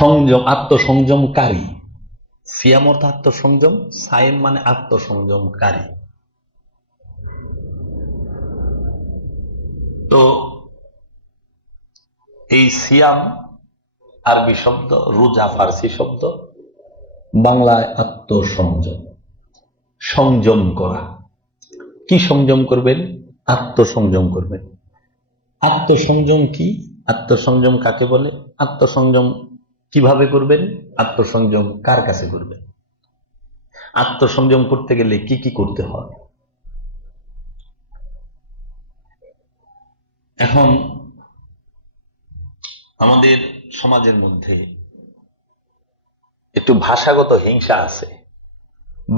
সংযম, আত্মসংযমকারী। সিয়াম অর্থ আত্মসংযম, সায়েম মানে আত্মসংযমকারী। তো এই সিয়াম আরবি শব্দ, রোজা ফার্সি শব্দ, বাংলায় আত্মসংযম, সংযম করা। কি সংযম করবেন? আত্মসংযম করবেন। আত্মসংযম কি? আত্মসংযম কাকে বলে? আত্মসংযম কিভাবে করবেন? আত্মসংযম কার কাছে করবেন? আত্মসংযম করতে গেলে কি কি করতে হয়? এখন আমাদের সমাজের মধ্যে একটু ভাষাগত হিংসা আছে।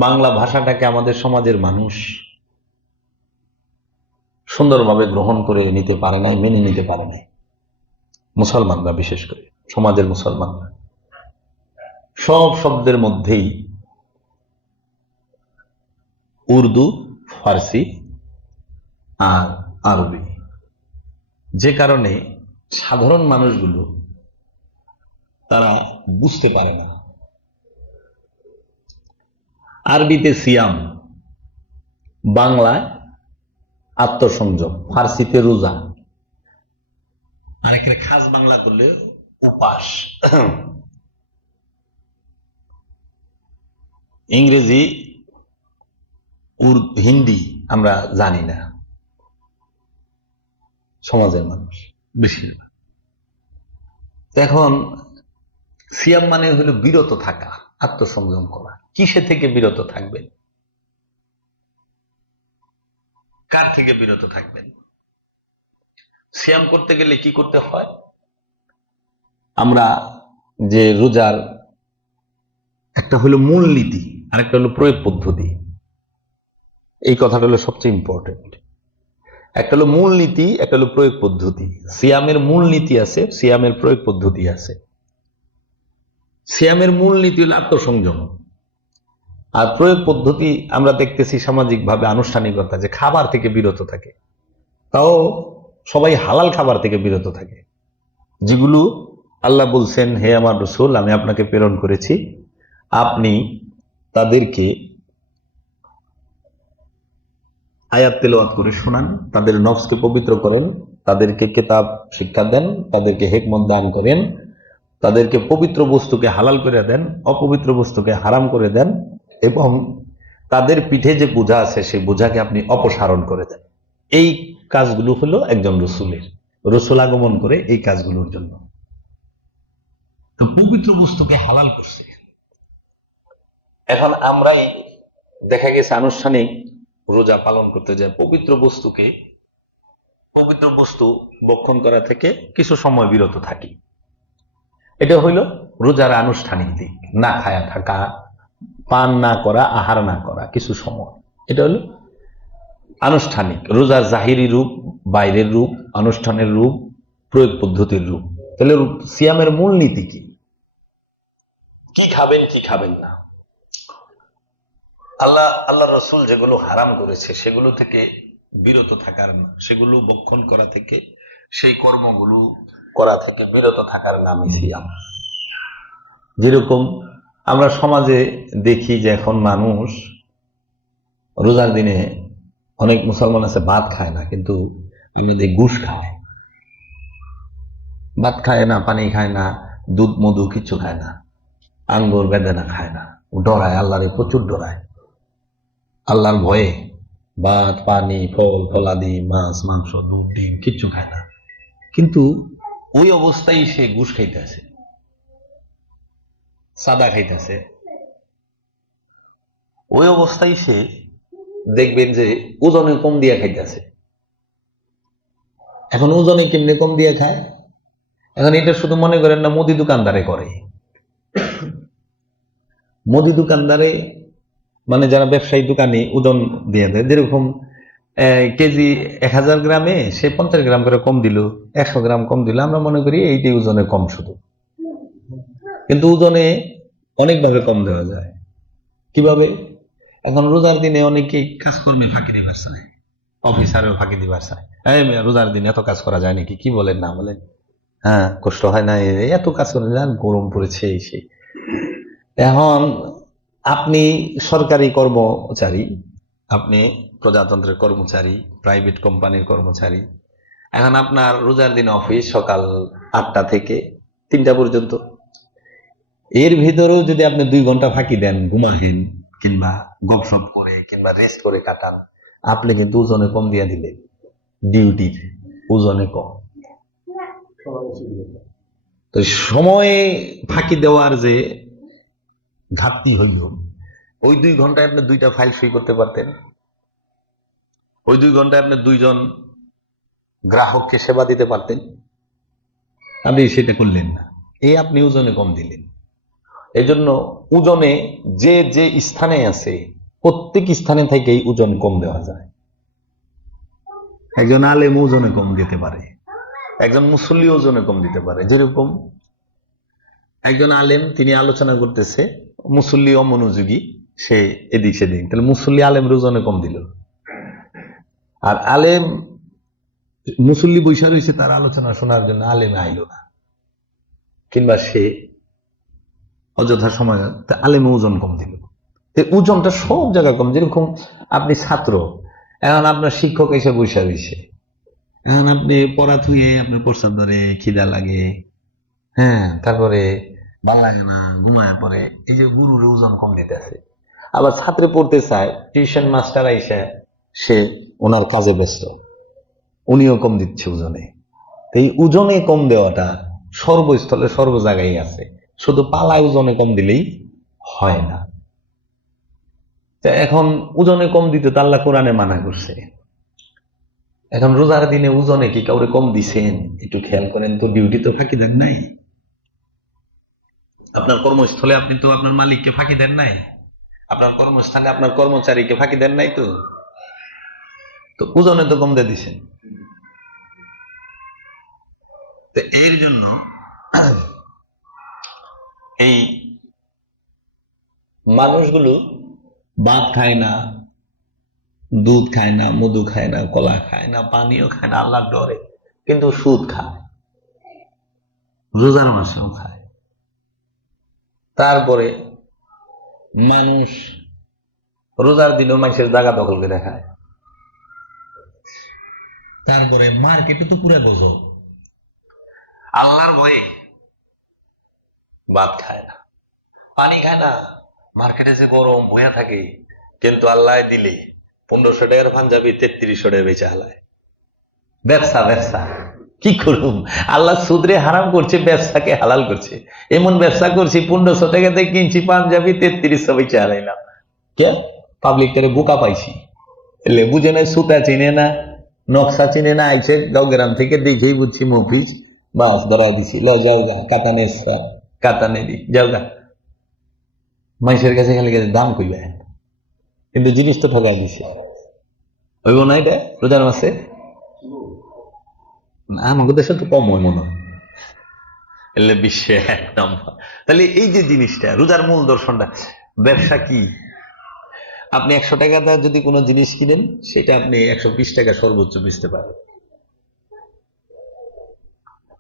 বাংলা ভাষাটাকে আমাদের সমাজের মানুষ সুন্দরভাবে গ্রহণ করে নিতে পারে নাই, মেনে নিতে পারে নাই। মুসলমানরা, বিশেষ করে সমাজের মুসলমানরা, সব শব্দের মধ্যেই উর্দু, ফার্সি আর আরবি, যে কারণে সাধারণ মানুষগুলো তারা বুঝতে পারে না। আরবিতে সিয়াম, বাংলায় আত্মসংযম, ফার্সিতে রোজা, আর এখানে খাস বাংলা করলে উপাস। ইংরেজি, হিন্দি আমরা জানি না সমাজের মানুষ বেশি। এখন সিয়াম মানে হলো বিরত থাকা, আত্মসংযম করা। কিসে থেকে বিরত থাকবেন? কার থেকে বিরত থাকবেন? সিয়াম করতে গেলে কি করতে হয়? আমরা যে রোজার একটা হলো মূলনীতি, আর একটা হলো প্রয়োগ পদ্ধতি। এই কথাটা হলো সবচেয়ে ইম্পর্টেন্ট। একটা হলো মূলনীতি, একটা হলো প্রয়োগ পদ্ধতি। সিয়ামের মূলনীতি আছে, সিয়ামের প্রয়োগ পদ্ধতি আছে। সিয়ামের মূলনীতি হলো আত্মসংযম, আর প্রয়োগ পদ্ধতি আমরা দেখতেছি সামাজিকভাবে আনুষ্ঠানিকতা, যে খাবার থেকে বিরত থাকে। তাও সবাই হালাল খাবার থেকে বিরত থাকে, যেগুলো আল্লাহ বলছেন, হে আমার রাসূল, আমি আপনাকে প্রেরণ করেছি, আপনি তাদেরকে আয়াত তেলাওয়াত করে শোনান, তাদের নফসকে পবিত্র করেন, তাদেরকে কিতাব শিক্ষা দেন, তাদেরকে হিকমত দান করেন, তাদেরকে পবিত্র বস্তুকে হালাল করে দেন, অপবিত্র বস্তুকে হারাম করে দেন, এবং তাদের পিঠে যে বোঝা আছে সেই বোঝাকে আপনি অপসারণ করে দেন। এই কাজগুলো হলো একজন রসুলের। রসুল আগমন করে এই কাজগুলোর জন্য। তো পবিত্র বস্তুকে হালাল করছে। এখন আমরাই দেখা গেছে আনুষ্ঠানিক রোজা পালন করতে যায়, পবিত্র বস্তু বক্ষণ করা থেকে কিছু সময় বিরত থাকি। এটা হইল রোজার আনুষ্ঠানিক দিক। না খায়া থাকা, পান না করা, আহার না করা কিছু সময়, এটা হলো আনুষ্ঠানিক। রোজার জাহিরি রূপ, বাইরের রূপ, অনুষ্ঠানের রূপ, প্রয়োগ পদ্ধতির রূপ। তাহলে সিয়ামের মূল নীতি কি? কি খাবেন, কি খাবেন না। আল্লাহ রসুল যেগুলো হারাম করেছে সেগুলো থেকে বিরত থাকার, সেগুলো বক্ষণ করা থেকে, সেই কর্মগুলো করা থেকে বিরত থাকার নামই সিয়াম। যেরকম আমরা সমাজে দেখি যে এখন মানুষ রোজার দিনে, অনেক মুসলমান আছে ভাত খায় না, কিন্তু আমরা দেখি ঘুষ খায়। ভাত খায় না, পানি খায় না, দুধ মধু কিছু খায় না, আঙ্গুর বেদানা খায় না, ডরায়, আল্লাহরে প্রচুর ডরায়। আল্লাহর ভয়ে ভাত, পানি, ফল ফলাদি, মাছ, মাংস, দুধ, ডিম কিচ্ছু খায় না, কিন্তু ওই অবস্থায় সে ঘুষ খাইতেছে, সাদা খাইতেছে। ওই অবস্থায় সে দেখবেন যে ওজনে কম দিয়ে খাইতেছে। এখন ওজনে কেমনে কম দিয়ে খায়? এখন এটা শুধু মনে করেন না মুদি দোকানদারে করে। মুদি দোকানদারে মানে যারা ব্যবসায়ী দোকানে ওজন দিয়ে দেয়, যেরকম কেজি 1000 গ্রামে সে 50 গ্রাম করে কম দিল, 100 গ্রাম কম দিল, আমরা মনে করি এইটাই ওজনে কম শুধু। কিন্তু ওজনে অনেকভাবে কম দেওয়া যায়। কিভাবে? এখন রোজার দিনে অনেকে কাজকর্মে ফাঁকি দিবার চায়, অফিসারেও ফাঁকি দিবার চায়। রোজার দিনে এত কাজ করা যায় নাকি, কি বলেন না বলেন? হ্যাঁ, কষ্ট হয় না, এত কাজ করেন না, গরম পড়েছে এই সেই। এখন আপনি সরকারি কর্মচারী, আপনি প্রজাতন্ত্রের কর্মচারী, প্রাইভেট কোম্পানির কর্মচারী। এখন আপনার রোজার দিন অফিস সকাল 8টা থেকে 3টা পর্যন্ত। এর ভিতরেও যদি আপনি 2 ঘন্টা ফাঁকি দেন, ঘুমাহেন কিংবা গপসপ করে কিংবা রেস্ট করে কাটান, আপনি কিন্তু ওজনে কম দিয়ে দিলেন, ডিউটির ওজনে কম। তো সময়ে ফাঁকি দেওয়ার যে ঘাটতি হইল, ওই 2 ঘন্টায় আপনি 2টা ফাইল সই করতে পারতেন, ওই 2 ঘন্টায় আপনি 2জন গ্রাহককে সেবা দিতে পারতেন, আপনি সেটা করলেন না। এই আপনি ওজনে কম দিলেন। এই জন্য ওজনে যে যে স্থানে আছে, প্রত্যেক স্থানে থেকেই ওজন কম দেওয়া যায়। একজন আলেম ওজনে কম দিতে পারে, একজন মুসল্লি ওজনে কম দিতে পারে। যেরকম একজন আলেম, তিনি আলোচনা করতেছে, মুসল্লি অমনোযোগী, সে এদিক সেদিক, তাহলে মুসল্লি আলেম ওজনে কম দিল। আর আলেম মুসল্লি বৈশা রয়েছে তার আলোচনা শোনার জন্য, আলেমে আইল না, কিংবা সে অযথা সময়, আলেমে ওজন কম দিল। ওজনটা সব জায়গায় কম। যেরকম আপনি ছাত্র, এখন আপনার শিক্ষক এসে বৈশা রয়েছে, এখন আপনি পড়া থুয়ে আপনার প্রস্তাব ধরে, খিদা লাগে, হ্যাঁ, তারপরে ভাল লাগে না, ঘুমায় পড়ে, এই যে গুরুর ওজন কম দিতে আছে। আবার ছাত্রে পড়তে চায়, টিউশন মাস্টার আইসে, সে ওনার কাজে ব্যস্ত, উনিও কম দিচ্ছে ওজনে। এই ওজনে কম দেওয়াটা সর্বস্থলে সর্ব জায়গায় আছে, শুধু পালায় ওজনে কম দিলেই হয় না। এখন ওজনে কম দিতে তো আল্লাহ কোরআনে মানা করছে। এখন রোজার দিনে ওজনে কি কাউরে কম দিছেন? একটু খেয়াল করেন তো, ডিউটি তো ফাঁকি দেন নাই, আপনার কর্মস্থলে আপনি তো আপনার মালিককে ফাঁকি দেন নাই, আপনার কর্মস্থানে আপনার কর্মচারীকে ফাঁকি দেন নাই, তো তো ওজনে তো কম দিয়ে দিছেন। তো এর জন্য এই মানুষগুলো ভাত খায় না, দুধ খায় না, মধু খায় না, কলা খায় না, পানিও খায় না আল্লাহর ডরে, কিন্তু সুদ খায়, রোজার মাসেও খায়। তারপরে মানুষ রোজার দিনও মানুষের জায়গা দখল করে খায়। তারপরে মার্কেটে তো পুরো গজব, আল্লাহর ভয়ে ভাত খায় না, পানি খায় না, মার্কেটে যে গরম বইয়া থাকে, কিন্তু আল্লাহ দিলে 1500 টাকার পাঞ্জাবি 3300 টাকা বেচে হালায়। ব্যবসা ব্যবসা কি করুম, আল্লাহ সুদরে হারাম করছে, ব্যবসাকে হালাল করছে। এমন ব্যবসা করছি, 1500 টাকাতে কিনছি পাঞ্জাবি, 3300 বেচে হারাইলাম। কে পাবলিক তারে বোকা পাইছি, এলে বুঝে না, সুতা চিনে না, নকশা চিনে না, আইছে গাঁও গ্রাম থেকে, দেখেই বুঝছি মফিজ, বাস ধরা দিছি, ল যাও গা, কাতানে কাতানে দি যাও গা। মানুষের কাছে খালি দাম কইবে, কিন্তু জিনিস তো ঠকাই দিছে। হইব না এটা রোজার মাসে? আমাদের দেশে তো কম হয় মনে হয়, এলে বিশ্বে একদম। তাহলে এই যে জিনিসটা, রোজার মূল দর্শনটা, ব্যবসা কি? আপনি 100 টাকা যদি কোনো জিনিস কিনেন, সেটা আপনি 120 টাকা সর্বোচ্চ বেচতে পারেন,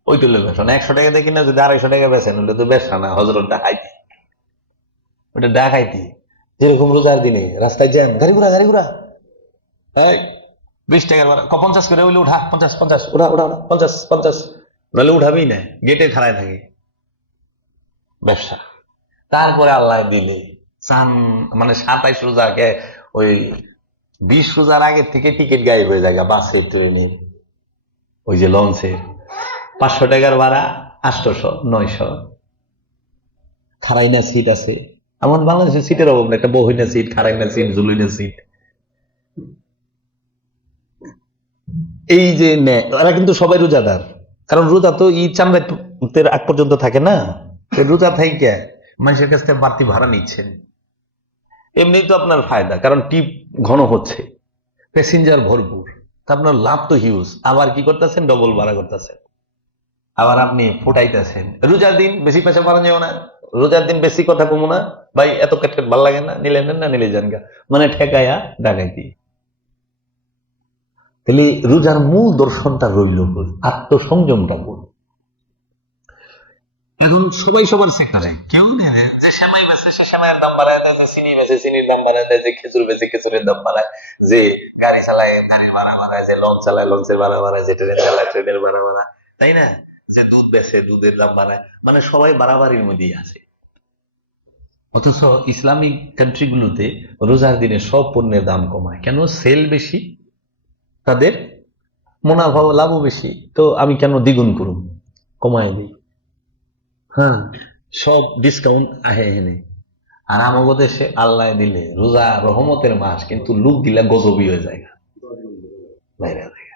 ওই তুলে ব্যবসা না। 100 টাকা দিয়ে কিনা যদি 250 টাকা বেচেন, ওটা তো ব্যবসা না, হজরত ডাকাইতি, ওটা ডাকাইতি। যেরকম রোজার দিনে রাস্তায় জ্যাম, গাড়ি ঘোড়া গাড়ি ঘোড়া, 20 টাকার 50 করে হইলে উঠা, 50 50 উঠা উঠা 50 50, নাহলে উঠাবেই না, গেটে খাড়ায় থাকে, ব্যবসা। তারপরে আল্লাহ দিলে চান, মানে 27 রোজাকে, ওই 20 রোজার আগের থেকে টিকিট গায়েব হয়ে যায়, বাসের, ট্রেনের, ওই যে লঞ্চের, 500 টাকার ভাড়া 800 900, খারাইনা সিট আছে। এমন বাংলাদেশের সিটের অভাব না, একটা বহিনা সিট, খারাইনা সিট, জুলুইনা সিট। এই যে এরা কিন্তু সবাই রোজাদার, কারণ রোজা তো ঈদ চামড়াতের আগ পর্যন্ত থাকে না, রোজা থেকে মানুষের কাছ থেকে বাড়তি ভাড়া নিচ্ছেন। এমনি তো আপনার ফায়দা, কারণ টিপ ঘন হচ্ছে, প্যাসেঞ্জার ভরপুর, তা আপনার লাভ তো হিউজ। আবার কি করতেছেন, ডবল ভাড়া করতেছেন, আবার আপনি ফুটাইতেছেন। রোজার দিন বেশি পয়সা পাওয়া যাবে না, রোজার দিন বেশি কথা কমো না, ভাই এত কেটকেট ভালো লাগে না, নিলে নেন না নিলে যান গা, মানে ঠেকাইয়া ডাকাইতি। তাহলে রোজার মূল দর্শনটা রইল, আত্মসংযমটা বল। এখন সবাই সবার সেক্টরে, কেউ নেই যে সেমাই বেচে সে সেমাইয়ের দাম বাড়ায় দেয়, যে চিনি বেচে চিনির দাম বাড়ায় দেয়, যে খেজুর বেচে খেজুরের দাম বাড়ায়, যে গাড়ি চালায় গাড়ির ভাড়া বাড়ায়, যে লঞ্চ চালায় লঞ্চের ভাড়া বাড়ায়, যে ট্রেন চালায় ট্রেনের ভাড়া বাড়ায়, তাই না? যে দুধ বেচে দুধের দাম বাড়ায়, মানে সবাই বাড়াবাড়ির মধ্যেই আছে। অথচ ইসলামিক কান্ট্রি গুলোতে রোজার দিনে সব পণ্যের দাম কমায় কেন? সেল বেশি, তাদের মুনাফা ও লাভও বেশি, তো আমি কেন দ্বিগুণ করুন, কমায় দিই। হ্যাঁ, সব ডিসকাউন্ট আহে এনে। আর আমাদের দেশে আল্লাহ দিলে রোজা রহমতের মাস, কিন্তু লোক দিলে গজবি হয়ে যায়, বাইরে যায়।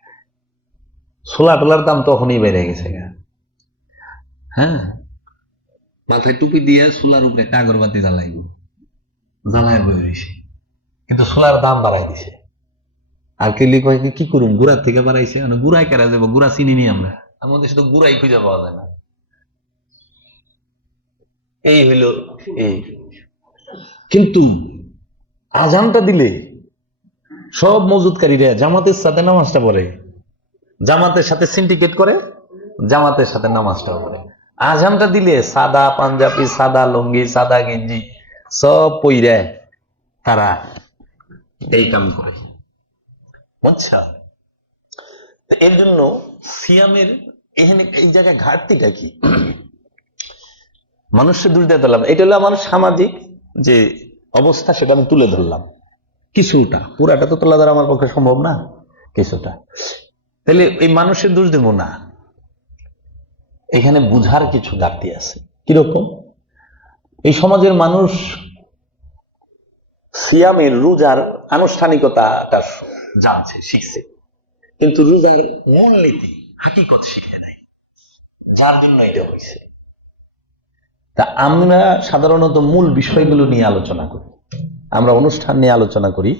ছোলা টোলার দাম তখনই বেড়ে গেছে। হ্যাঁ, মাথায় টুপি দিয়ে ছোলার উপরে কাগরবাতি জ্বালাইব, জ্বালায় বই রয়েছে, কিন্তু ছোলার দাম বাড়াই দিছে। আর কেলি কয় কি করুন, গুড়ার থেকে বাড়াইছে, গুড়াই কেরা যাবো, গুড়া চিনি নি আমরা, আমাদের দেশে তো গুড়াই খুঁজে পাওয়া যায় না। এই হইল এই। কিন্তু আজানটা দিলে সব মজুদকারীরা জামাতের সাথে নামাজটা পড়ে, জামাতের সাথে সিন্ডিকেট করে, জামাতের সাথে নামাজটা পড়ে। আজানটা দিলে সাদা পাঞ্জাবি, সাদা লুঙ্গি, সাদা গেঞ্জি সব পইরে তারা এই কাম করে। আচ্ছা, এর জন্য সিয়ামের এখানে এই জায়গায় ঘাটতিটা কি? মানুষের দোষ দিয়ে ধরলাম, এটা হলো আমার সামাজিক যে অবস্থা, সেটা আমি তুলে ধরলাম কিছুটা, পুরাটা তো তোলা ধরা আমার পক্ষে সম্ভব না, কিছুটা। তাহলে এই মানুষের দোষ দেব না, এখানে বুঝার কিছু ঘাটতি আছে। কিরকম? এই সমাজের মানুষ সিয়ামের রোজার আনুষ্ঠানিকতাটা জানছে, শিখছে, কিন্তু রোজার মূলনীতি হাকিকত শিখে নাই, যার জন্য এটা হয়েছে। তা আমরা সাধারণত মূল বিষয়গুলো নিয়ে আলোচনা করি, আমরা অনুষ্ঠান নিয়ে আলোচনা করি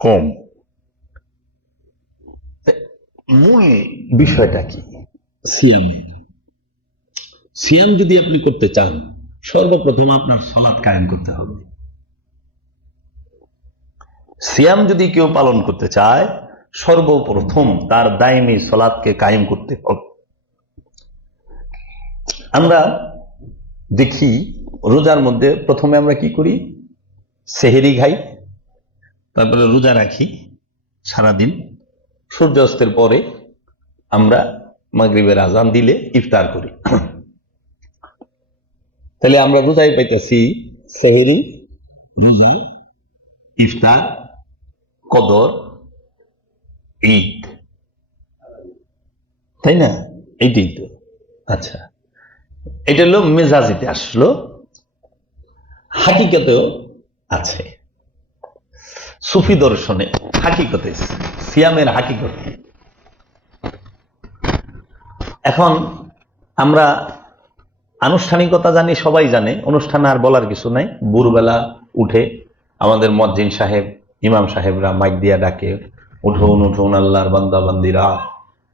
কম। মূল বিষয়টা কি? সিয়ামের। সিয়াম যদি আপনি করতে চান, সর্বপ্রথম আপনার সালাত কায়েম করতে হবে। সিয়াম যদি কেউ পালন করতে চায়, সর্বপ্রথম তার দায়মি সালাতকে কায়েম করতে হবে। আমরা দেখি রোজার মধ্যে প্রথমে আমরা কি করি? সেহেরি খাই, তারপরে রোজা রাখি সারাদিন, সূর্যাস্তের পরে আমরা মাগরিবের আজান দিলে ইফতার করি। তাহলে আমরা রোজায় পাইতেছি সেহেরি, রোজা, ইফতার, কদর, ঈদ, তাই না? এইটাই তো। আচ্ছা, এটা হলো মেজাজিতে আসলো, হাকিকতেও আছে। সুফি দর্শনে হাকিকতে সিয়ামের হাকিকত। এখন আমরা আনুষ্ঠানিকতা জানি, সবাই জানে, অনুষ্ঠানে আর বলার কিছু নাই। ভোরবেলা উঠে আমাদের মুয়াজ্জিন সাহেব, ইমাম সাহেবরা মাইক দিয়া ডাকে, উঠুন উঠুন আল্লাহর বান্দা বান্দিরা,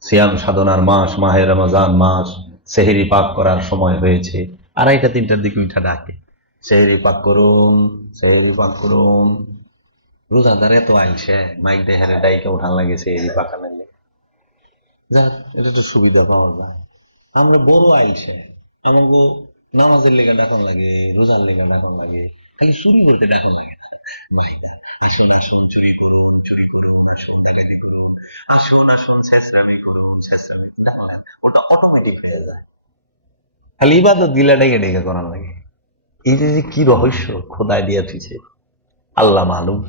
সিয়াম সাধনার মাস, মাহে রমজান মাস, সেহরি পাক করার সময় হয়েছে। 2:30-3টার দিকে উঠা ডাকে, সেহরি পাক করুন, সেহরি পাক করুন। রোজাদার এত আইসে মাইক দিয়ে হারে ডাইকে উঠান লাগে সেহরি পাকানোর লেগে। যাক, এটা তো সুবিধা পাওয়া যায়। আমরা বড় আইসে আমাকে নামাজের লেগে ডাকন লাগে, রোজার লেগে ডাকন লাগে, খালি চুরি করতে ডাকন লাগে। আসুন আসুন, চুরি করুন, চুরি করুন, আসুন ডাকাতি করুন, আসুন আসুন ছেঁচড়ামি করুন, ছেঁচড়ামি ডাকলেন, ওটা অটোমেটিক হয়ে যায়। খালি ইবাদত গিলা ডেকে ডেকে করার লাগে। এই যে কি রহস্য খোদায় দিয়া থুইছে, আল্লাহ মালুম।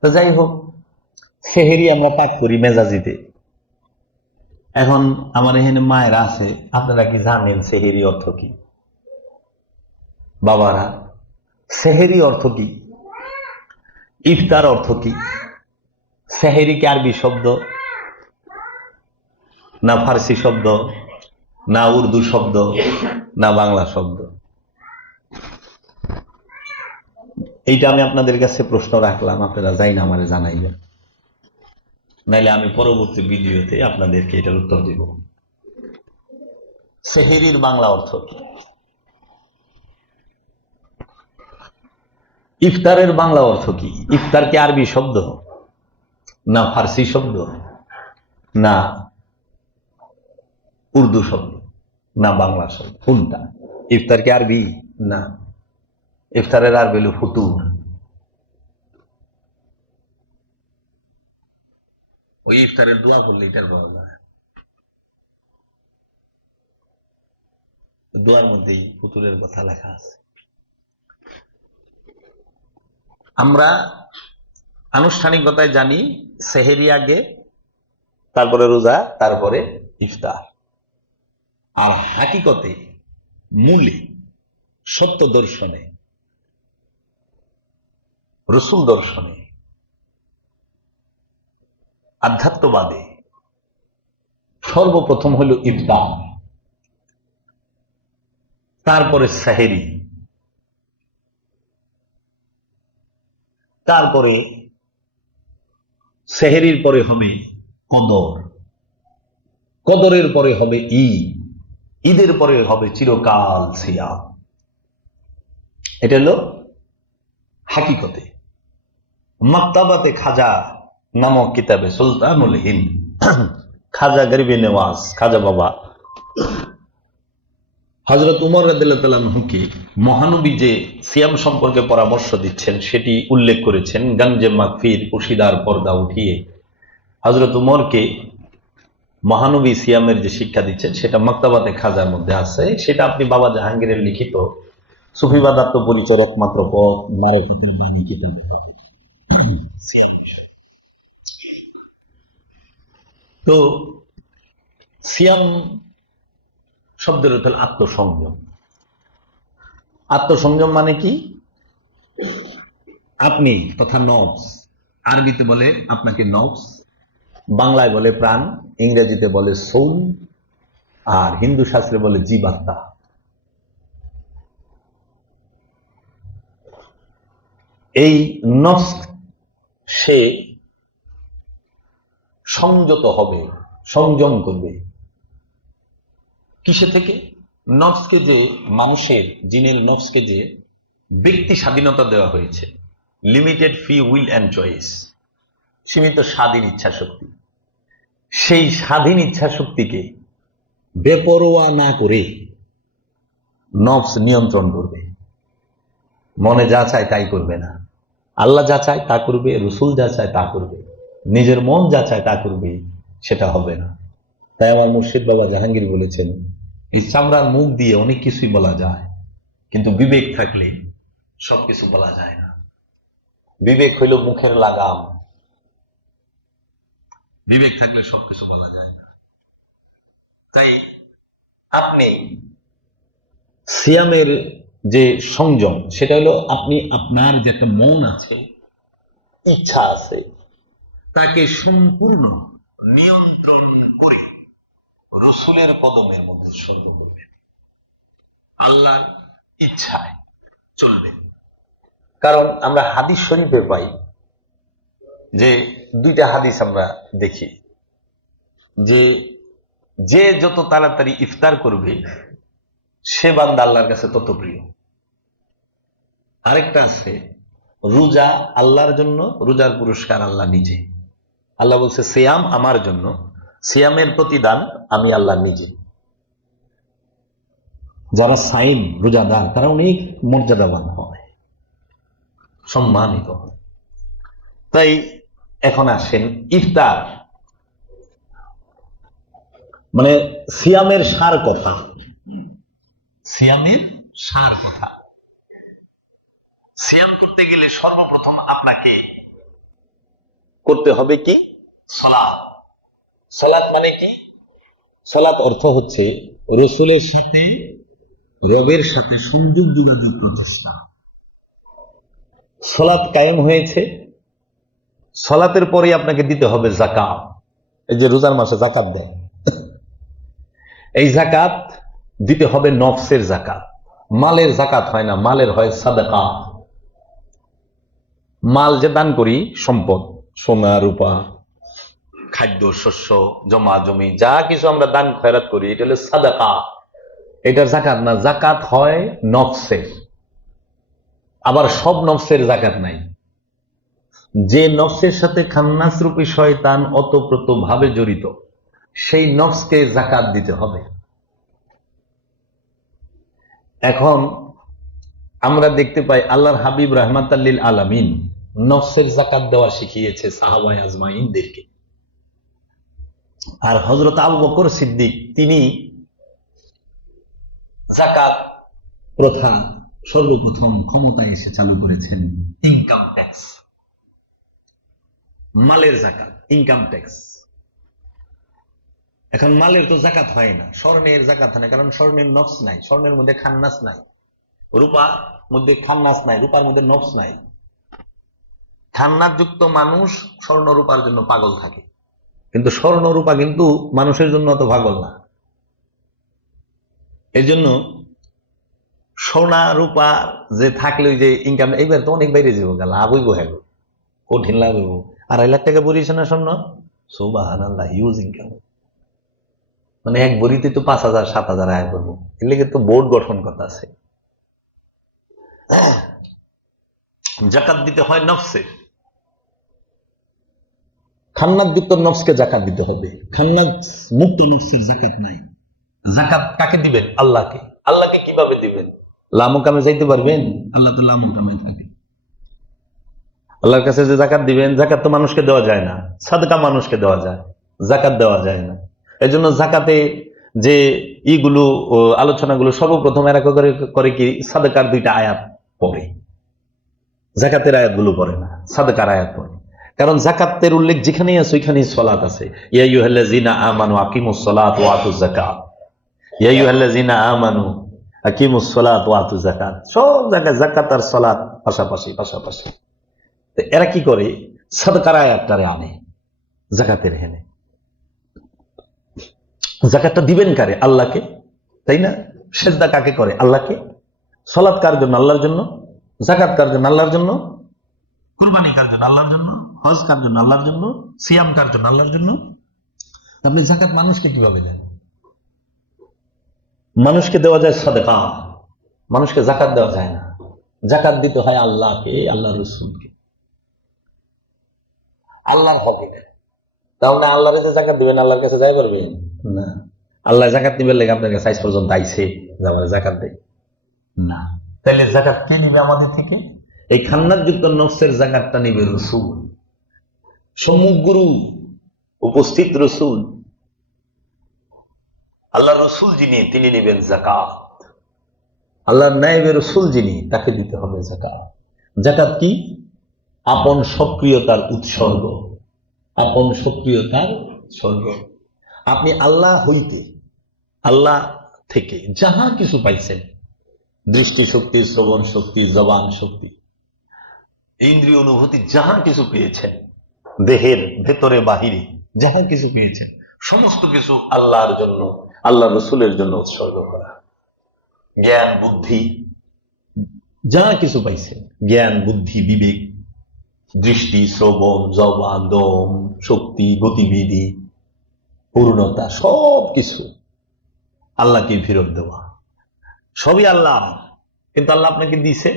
তো যাই হোক, সেহেরি আমরা পাক করি মেজাজিতে। এখন আমার এখানে মায়েরা আছে, আপনারা কি জানেন সেহেরি অর্থ কি? বাবারা, সেহেরি অর্থ কি? ইফতার অর্থ কি? সেহেরি কি আরবি শব্দ, না ফার্সি শব্দ, না উর্দু শব্দ, না বাংলা শব্দ? এইটা আমি আপনাদের কাছে প্রশ্ন রাখলাম, আপনারা যাই না আমারে জানাইবেন, নাইলে আমি পরবর্তী ভিডিওতে আপনাদেরকে এটার উত্তর দিব। সেহেরির বাংলা অর্থ কি? ইফতারের বাংলা অর্থ কি? ইফতার কি আরবি শব্দ, না ফার্সি শব্দ, না উর্দু শব্দ, না বাংলা শব্দ? কোনটা? ইফতার কি আরবি? না, ইফতারের আরবি হলো ফুতুর। ওই ইফতারের দোয়া করলে এটার পাওয়া যায়, দোয়ার মধ্যেই ফুতুরের কথা লেখা আছে। আমরা আনুষ্ঠানিকতায় জানি সেহেরি আগে, তারপরে রোজা, তারপরে ইফতার। আর হাকিকতে, মূলে, সত্য দর্শনে, রসুল দর্শনে, আধ্যাত্মবাদে সর্বপ্রথম হলো ইফতার, তারপরে সেহেরি, তারপরে সেহেরির পরে হবে কদর, কদরের পরে হবে ঈদ, ঈদের পরে হবে চিরকাল সিয়াম। এটা হলো হাকিকতে। মাক্তাবাতে খাজা নামক কিতাবে সুলতানুল হিন্দ, খাজা গরিবে নেওয়াজ, খাজা বাবা হযরত উমর রাদিয়াল্লাহু তাআলা আনহুকে মহানবী যে সিয়াম সম্পর্কে পরামর্শ দিচ্ছেন সেটি উল্লেখ করেছেন। গঞ্জে মাগফির, কুশিদার পর্দা উঠিয়ে হযরত উমরকে মহানবী সিয়ামের যে শিক্ষা দিচ্ছেন সেটা মাক্তাবাতে খাজার মধ্যে আছে। সেটা আপনি বাবা জাহাঙ্গীরের লিখিত সুফিবাদ আত্মপরিচয়ের একমাত্র পথ মারেফতের বাণী কিতাবে পাবেন। তো সিয়াম শব্দের অর্থ হল আত্মসংযম। আত্মসংযম মানে কি? আপনি তথা নফস, আরবিতে বলে আপনাকে নফস, বাংলায় বলে প্রাণ, ইংরেজিতে বলে সোল, আর হিন্দু শাস্ত্রে বলে জীবাত্মা। এই নফস সে সংযত হবে, সংযম করবে। কিসে থেকে? নফসকে যে মানুষের, জিনের নফসকে যে ব্যক্তি স্বাধীনতা দেওয়া হয়েছে, limited free will and choice, সীমিত স্বাধীন ইচ্ছা শক্তি, সেই স্বাধীন ইচ্ছা শক্তিকে বেপরোয়া না করে নফস নিয়ন্ত্রণ করবে। মনে যা চায় তাই করবে না, আল্লাহ যা চায় তা করবে, রসুল যা চায় তা করবে, নিজের মন যা চায় তা করবে, সেটা হবে না। তাই আমার মুর্শিদ বাবা জাহাঙ্গীর বলেছেন, এই চামড়ার মুখ দিয়ে অনেক কিছুই বলা যায়, কিন্তু বিবেক থাকলে সবকিছু বলা যায় না। বিবেক হইল মুখের লাগাম, বিবেক থাকলে সবকিছু বলা যায় না। তাই আপনি সিয়ামের যে সংযম, সেটা হলো আপনি আপনার যে একটা মন আছে, ইচ্ছা আছে, তাকে সম্পূর্ণ নিয়ন্ত্রণ করে রসুলের কদমের মধ্যে উৎসর্গ করবেন, আল্লাহর ইচ্ছায় চলবেন। কারণ আমরা হাদিস শরীফে পাই যে দুইটা হাদিস আমরা দেখি যে যে যত তাড়াতাড়ি ইফতার করবে সে বান্দা আল্লাহর কাছে তত প্রিয়। আরেকটা আছে, রোজা আল্লাহর জন্য, রোজার পুরস্কার আল্লাহ নিজে। আল্লাহ বলছে সিয়াম আমার জন্য, সিয়ামের প্রতিদান আমি আল্লাহ নিজে। যারা সাইম, রোজাদার, তারা অনেক মর্যাদাবান হয়, সম্মানিত হয়। তাই এখন আসেন ইফতার, মানে সিয়ামের সার কথা, সিয়ামের সার কথা। সিয়াম করতে গেলে সর্বপ্রথম আপনাকে করতে হবে কি? সালাত। সালাত মানে কি? সালাত অর্থ হচ্ছে রসুলের সাথে, রবের সাথে সংযোগ যোগাযোগ প্রচেষ্টা। সালাত কায়েম হয়েছে, সালাতের পরে আপনাকে দিতে হবে যাকাত। এই যে রোজার মাসে যাকাত দেয়, এই যাকাত দিতে হবে নফসের যাকাত। মালের যাকাত হয় না, মালের হয় সাদাকা। মাল যে দান করি, সম্পদ, সোনা রূপা, খাদ্য শস্য, জমা জমি, যা কিছু আমরা দান খয়রাত করি, এটা হলো সাদাকা। এটার যাকাত না, যাকাত হয় নফসের। আবার সব নফসের যাকাত নাই। যে নফসের সাথে খান্নাস রূপী শয়তান অতপ্রত ভাবে জড়িত, সেই নফসকে যাকাত দিতে হবে। এখন আমরা দেখতে পাই আল্লাহর হাবিব রাহমাতাল লিল আলামিন নফসের যাকাত দেওয়া শিখিয়েছে সাহাবায়ে আজমাইনদেরকে। আর হযরত আবু বকর সিদ্দিক তিনি যাকাত প্রথা সর্বপ্রথম ক্ষমতায় এসে চালু করেছেন। ইনকাম ট্যাক্স, মালের যাকাত, ইনকাম ট্যাক্স। এখন মালের তো যাকাত হয় না, স্বর্ণের যাকাত হয় না, কারণ স্বর্ণের নফস নাই, স্বর্ণের মধ্যে খান্নাস নাই, রূপার মধ্যে খান্নাস নাই, রূপার মধ্যে নফস নাই। খান্নাস যুক্ত মানুষ স্বর্ণ রূপার জন্য পাগল থাকে, কিন্তু স্বর্ণ রূপা কিন্তু মানুষের জন্য অত পাগল না। এই জন্য সোনা রূপা যে থাকলে ওই যে ইনকাম, এইবার তো অনেক বাইরে যাবো, লাভ হইব, হ্যাঁ কঠিন লাভ হইব। 2.5 লাখ টাকা বলিস না স্বর্ণ, সুবহানাল্লাহ, হিউজ ইনকাম। মানে এক বড়িতে তো 5,000 7,000 আয় করবো, এর লেগে তো বোর্ড গঠন করতে আছে। জাকাত দিতে হয় নফসে, খান্নাত যুক্ত নফসকে জাকাত দিতে হবে। খান্নাত মুক্ত নফসের জাকাত নাই। জাকাত কাকে দিবেন? আল্লাহকে। আল্লাহকে কিভাবে দিবেন? লামকামে যাইতে পারবেন? আল্লাহ তো লামকামে থাকে। আল্লাহর কাছে যে জাকাত দিবেন, জাকাত তো মানুষকে দেওয়া যায় না, সাদকা মানুষকে দেওয়া যায়, জাকাত দেওয়া যায় না। এই জন্য জাকাতে যে ইগুলো আলোচনাগুলো সর্বপ্রথম এরা করে কি, সাদকার 2টা আয়াত পড়ে, জাকাতের আয়াতগুলো পড়ে না, সাদকার আয়াত পড়ে। কারণ জাকাতের উল্লেখ যেখানেই আছে ওইখানেই সালাত আছে। ইয়া আইয়ুহাল্লাযীনা আমানু আকিমুস সালাত ওয়া আতুজ যাকাত, ইয়া আইয়ুহাল্লাযীনা আমানু আকিমুস সালাত ওয়া আতুজ যাকাত, সব জায়গায় যাকাত আর সালাত পাশাপাশি পাশাপাশি। এরা কি করে, সাদকার আয়াতটারে আনে যাকাতের হেনে। যাকাতটা দিবেন কারে? আল্লাহকে, তাই না? সেজদা কাকে করে? আল্লাহকে। সালাত কার জন্য? আল্লাহর জন্য। যাকাত কার জন্য? আল্লাহর জন্য। কুরবানি কার জন্য? আল্লাহর জন্য। হজ কার জন্য? আল্লাহর জন্য। সিয়াম কার জন্য? আল্লাহর জন্য। আপনি যাকাত মানুষকে কিভাবে দেন? মানুষকে দেওয়া যায় সাদকা, মানুষকে যাকাত দেওয়া যায় না। যাকাত দিতে হয় আল্লাহকে, আল্লাহর রাসূলকে, আল্লাহর হকে। তাহলে আল্লাহর কাছে যাকাত দিবেন, আল্লাহর কাছে যাই পারবেন না। আল্লাহ যাকাত নিবেন লেগে আপনার কাছে আজ পর্যন্ত আইছে যে আমার যাকাত দেয় না। তাহলে যাকাত কে নিবে আমাদের থেকে? এই খান্নাত যুক্ত নফসের যাকাতটা নিবে রাসূল, সমগ্র উপস্থিত রাসূল, আল্লাহর রাসূল যিনি, তিনি নিবেন যাকাত। আল্লাহর নায়েবে রাসূল যিনি, তাকে দিতে হবে যাকাত। যাকাত কি? আপন সক্রিয়তার উৎসর্গ, আপন সক্রিয়তার উৎসর্গ। আপনি আল্লাহ হইতে, আল্লাহ থেকে যাহা কিছু পাইছেন, দৃষ্টি শক্তি, শ্রবণ শক্তি, জবান শক্তি, ইন্দ্রিয় অনুভূতি, যাহা কিছু পেয়েছেন, দেহের ভেতরে বাহিরে যাহা কিছু পেয়েছেন, সমস্ত কিছু আল্লাহর জন্য, আল্লাহ রসুলের জন্য উৎসর্গ করা। জ্ঞান বুদ্ধি যাহা কিছু পাইছেন, জ্ঞান বুদ্ধি বিবেক, দৃষ্টি শ্রবণ জবান দম শক্তি গতিবিধি পূর্ণতা, সব কিছু আল্লাহকে ফেরত দেওয়া। সবই আল্লাহ, কিন্তু আল্লাহ আপনাকে দিছে,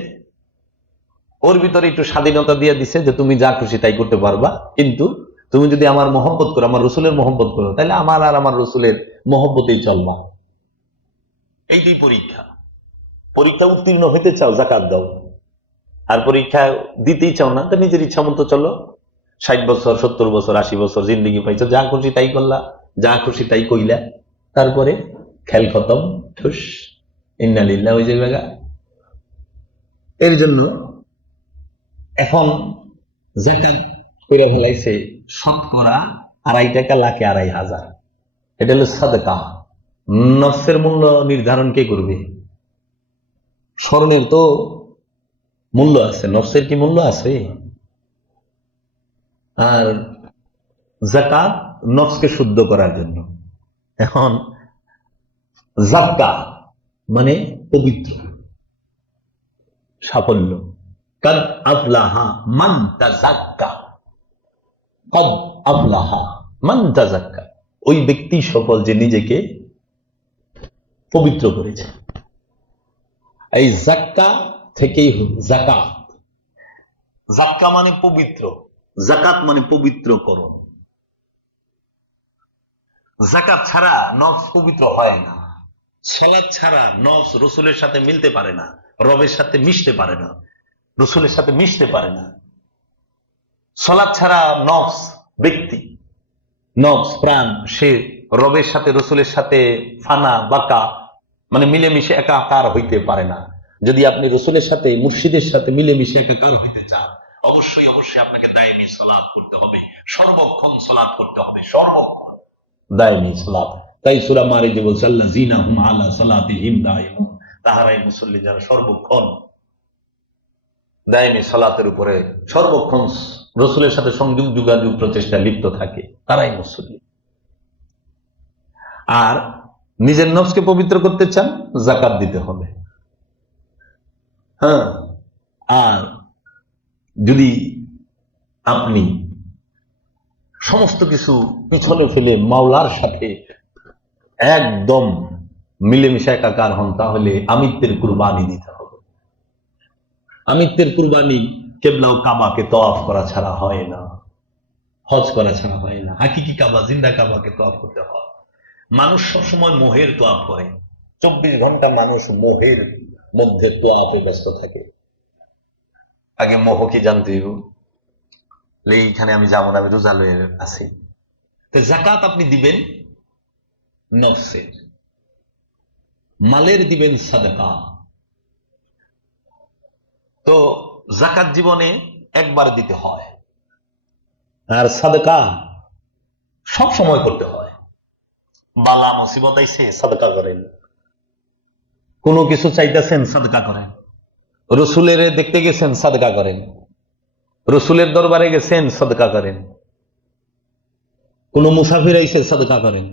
ওর ভিতরে একটু স্বাধীনতা দিয়ে দিছে যে তুমি যা খুশি তাই করতে পারবা, কিন্তু তুমি যদি আমার মহব্বত করো, আমার রসুলের মহব্বত করো, তাহলে আমার আর আমার রসুলের মহব্বতেই চলবা। এইটাই পরীক্ষা। পরীক্ষা উত্তীর্ণ হইতে চাও, যাকাত দাও। আর পরীক্ষা দিতেই চাও না, তো নিজের ইচ্ছা মতো চলো। 60 বছর 70 বছর 80 বছর জিন্দগি পাইছো, যা খুশি তাই করলা, যা খুশি তাই কইলা, তারপরে খেল খতম, ঠুস, ইন্না লিল্লাহ ওই জায়গা। এর জন্য এখন যাকাত কইরা ফেলাইছে শতকরা 2.5 টাকা লাখে 2.5 হাজার। এটা হলো সাদকা। নফসের মূল্য নির্ধারণ কে করবে? স্বর্ণের তো মূল্য আছে, নফসের কি মূল্য আছে? আর যাকাত নফসকে শুদ্ধ করার জন্য। এখন যাক্কা মানে পবিত্র, সাফল্য। কাদ আফলাহা মান তাযাক্কা, কাদ আফলাহা মান তাযাক্কা, ওই ব্যক্তি সফল যে নিজেকে পবিত্র করেছে। এই যাক্কা থেকেই যাকাত। যাক্কা মানে পবিত্র, যাকাত মানে পবিত্রকরণ। যাকাত ছাড়া নফস পবিত্র হয় না। সালাত ছাড়া নফস রসুলের সাথে মিলতে পারে না, রবের সাথে মিশতে পারে না, রসুলের সাথে মিশতে পারে না। সালাত ছাড়া নফস ব্যক্তি, নফস প্রাণ, সে রবের সাথে রসুলের সাথে ফানা বাঁকা মানে মিলেমিশে একাকার হইতে পারে না। যদি আপনি রসুলের সাথে মুর্শিদের সাথে মিলেমিশে একাকার হইতে চান, অবশ্যই অবশ্যই আপনাকে দায়মি সালাত করতে হবে, সর্বক্ষণ সালাত করতে হবে, সর্বক্ষণ দায়মি সালাত। তাই সূরা মারিজে বলছে আল্লাযীনা হুম আলা সালাতিহিম দায়িমুন, তাহারাই মুসল্লি যারা সর্বক্ষণ দায়মি সালাতের উপরে সর্বক্ষণ রসুলের সাথে সংযোগ যোগাযোগ প্রচেষ্টা লিপ্ত থাকে, তারাই মুসল্লি। আর নিজের নফসকে পবিত্র করতে চান, যাকাত দিতে হবে। হ্যাঁ, আর যদি আপনি সমস্ত কিছু পিছনে ফেলে মাওলার সাথে একদম মিলেমিশে একাকার হন, তাহলে আমিত্বের কুরবানি দিতে হবে। আমিত্বের কুরবানি কেবলা ও কাবাকে তওয়াফ করা ছাড়া হয় না, হজ করা ছাড়া হয় না। হাকিকি কাবা, জিন্দা কাবাকে তওয়াফ করতে হয়। মানুষ সবসময় মোহের তোয়াফ করে, 24 ঘন্টা মানুষ মোহের মধ্যে তোয়াফে ব্যস্ত থাকে। আগে মোহ কি জানতে এইখানে আমি যাবো না, আমি রোজা লয়ে আছি। তো যাকাত আপনি দিবেন নফসের, মালের দিবেন সাদকা। তো যাকাত জীবনে একবার দিতে হয়, আর সাদকা সব সময় করতে হয়। বালা মুসিবত আইছে, সাদকা করেন। কোনো কিছু চাইতেছেন, সাদকা করেন। রসুলের দেখতে গেছেন, সাদকা করেন। রসুলের দরবারে গেছেন, সাদকা করেন। কোন মুসাফির আইছে, সাদকা করেন।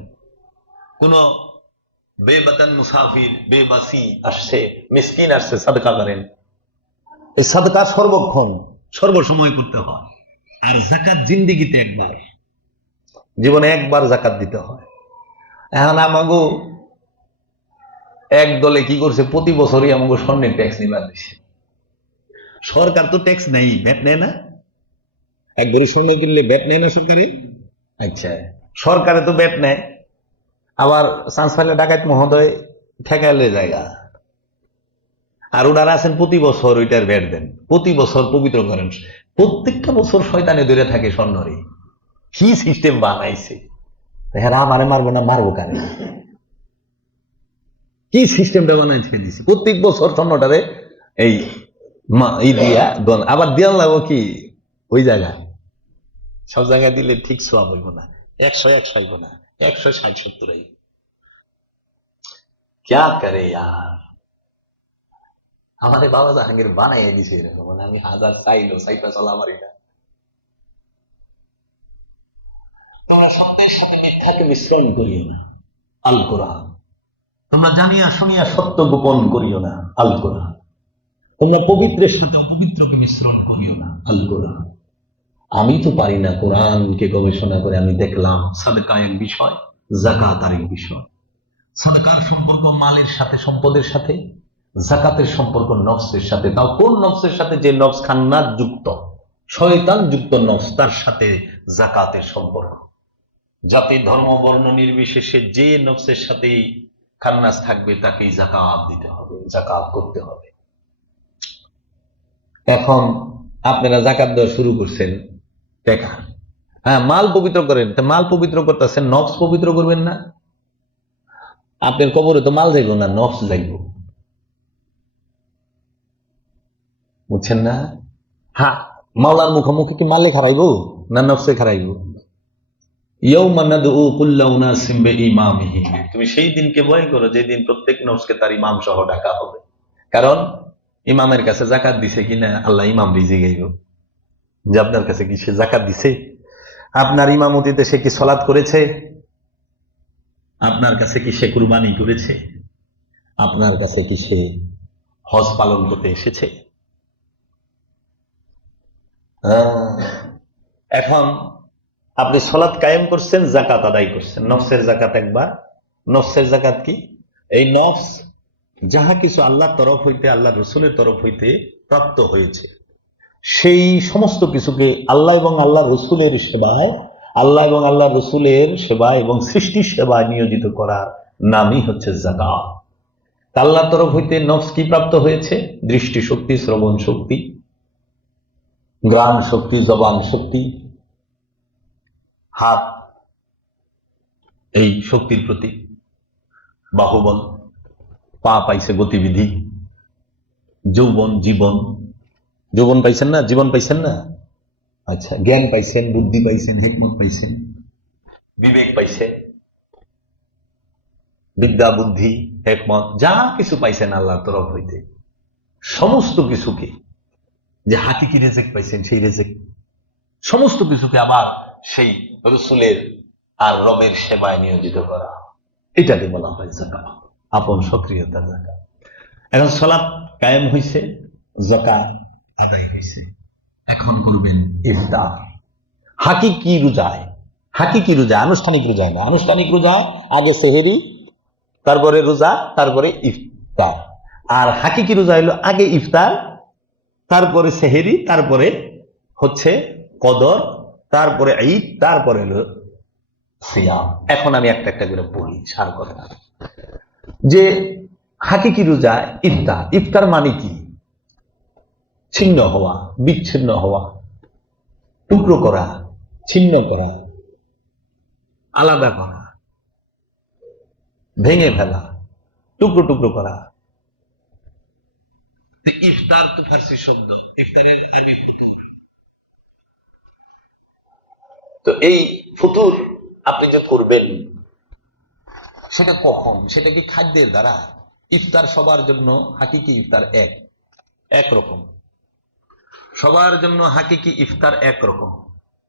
কোন বেবাতান মুসাফির, বেবাসি আসছে, মিসকিন আসছে, সাদকা করেন। এই সাদকা সর্বক্ষণ সর্বসময় করতে হয়। আর যাকাত জিন্দেগিতে একবার, জীবনে একবার যাকাত দিতে হয়। এখন আমাগো এক দলে কি করছে, প্রতি বছরই আমাকে স্বর্ণের ট্যাক্স নিবার দিচ্ছে। সরকার তো ট্যাক্স নেই, ভ্যাট নেয় না। এক ভরি স্বর্ণ কিনলে ভ্যাট নেয় না সরকারে? আচ্ছা, সরকারে তো ভ্যাট নেয়, আবার চান্স পাইলে ডাকাত মহোদয় ঠেকাইলে জায়গা। আর ওনারা আছেন প্রতি বছর ওইটার ভ্যাট দেন, প্রতি বছর পবিত্র করেন। প্রত্যেকটা বছর শয়তানে ধরে থাকে স্বর্ণরে। কি সিস্টেম বানাইছে! হ্যাঁ, আমারে মারবো না, মারবো কারে? কি সিস্টেমটা বানাইছে দিছে, প্রত্যেক বছর স্বর্ণটারে এই দিয়া আবার দিয়া লাগবো কি ওই জায়গায়। সব জায়গায় দিলে ঠিক সওয়াব হইব না, 100 হইব না, 160-70 হইব। ক্যা করে यार, আমাদের বাবা জাহাঙ্গীর বানাইয়ে দিছে এরকম, মানে আমি হাজার চাইলো চাইপা চলা পারি না। তোমরা সত্যের সাথে মিথ্যাকে মিশ্রণ করিও না, আল কোরআন। তোমরা জানিয়া শুনিয়া সত্য গোপন করিও না, আল কোরআন। তোমরা পবিত্রের সাথে পবিত্রকে মিশ্রণ করিও না, আল কোরআন। আমি তো পারি না কোরআনকে গবেষণা করে আমি দেখলাম সাদকা এক বিষয়, যাকাত আরেক বিষয়। সাদকার সম্পর্ক মালের সাথে, সম্পদের সাথে। যাকাতের সম্পর্ক নফসের সাথে। তাও কোন নফসের সাথে? যে নফস খান্নাত যুক্ত, শয়তান যুক্ত নফস, তার সাথে যাকাতের সম্পর্ক। জাতি ধর্ম বর্ণ নির্বিশেষে যে নফসের সাথেই খান্নাস থাকবে তাকেই যাকাত দিতে হবে, যাকাত করতে হবে। এখন আপনারা যাকাত দেওয়া শুরু করছেন টাকা, হ্যাঁ, মাল পবিত্র করেন। মাল পবিত্র করতেছেন, নফস পবিত্র করবেন না? আপনার কবরে তো মাল যাইব না, নফস যাইব, বুঝছেন না? হ্যাঁ, মাওলার মুখোমুখি কি মালে খারাইব না নফসে খারাইব? তুমি সেই দিনকে ভয় করো যেদিন প্রত্যেক নফসকে তার ইমাম সহ ডাকা হবে। কারণ ইমামের কাছে যাকাত দিছে কিনা আল্লাহ ইমাম রিজিক গাইব যে আপনার কাছে কি সে যাকাত দিছে, আপনার ইমামতিতে সে কি সালাত করেছে, আপনার কাছে কি সে কুরবানি করেছে, আপনার কাছে কি সে হজ পালন করতে এসেছে। এখন আপনি সালাত কায়েম করছেন, যাকাত আদায় করছেন, নফসের যাকাত একবার। নফসের যাকাত কি? এই নফস যাহা কিছু আল্লাহর তরফ হইতে, আল্লাহ রসুলের তরফ হইতে প্রাপ্ত হয়েছে, সেই সমস্ত কিছুকে আল্লাহ এবং আল্লাহ রসুলের সেবায়, আল্লাহ এবং আল্লাহ রসুলের সেবায় এবং সৃষ্টির সেবায় নিয়োজিত করার নামই হচ্ছে যাকাত। আল্লাহর তরফ হইতে নফস কি প্রাপ্ত হয়েছে? দৃষ্টি শক্তি, শ্রবণ শক্তি, ঘ্রাণ শক্তি, জবান শক্তি, হাত এই শক্তির প্রতি বাহুবল, পা পাইছে গতিবিধি, যৌবন, জীবন, যৌবন পাইছেন না, জীবন পাইছেন না, আচ্ছা, জ্ঞান পাইছেন, বুদ্ধি পাইছেন, হিকমত পাইছেন, বিবেক পাইছেন, বিদ্যা, বুদ্ধি, হিকমত, যা কিছু পাইছেন আল্লাহর তরফ হইতে, সমস্ত কিছুকে, যে হাকিকি রেজেক পাইছেন সেই রেজেক, সমস্ত কিছুকে আবার সেই রসুলের আর রবের সেবায় নিয়োজিত করা, এটাকে বলা হয় যাকাত, আপন সক্রিয়তার যাকাত। এখন সালাত কায়েম হইছে, যাকাত আদায় হইছে, এখন করবেন ইফতার। হাকিকি রোজায়, হাকিকি রোজা, আনুষ্ঠানিক রোজায় না, আনুষ্ঠানিক রোজায় আগে সেহেরি, তারপরে রোজা, তারপরে ইফতার। আর হাকিকি রোজা হলো আগে ইফতার, তারপরে সেহেরি, তারপরে হচ্ছে কদর, তারপরে ঈদ, তারপরে হলো সিয়াম। এখন আমি একটা একটা করে বলি সার কথা, যে হাকিকি রোজা ইফতার, ইফতার মানে কি? ছিন্ন হওয়া, বিচ্ছিন্ন হওয়া, টুকরো করা, ছিন্ন করা, আলাদা করা, ভেঙে ফেলা, টুকরো টুকরো করা। ইফতার তো ফার্সি শব্দ, ইফতারের আগে ফুতুর। তো এই ফুতুর আপনি যে করবেন সেটা কখন? সেটা কি খাদ্যের দ্বারা? ইফতার সবার জন্য হাকিকি ইফতার একরকম, সবার জন্য হাকিকি ইফতার একরকম,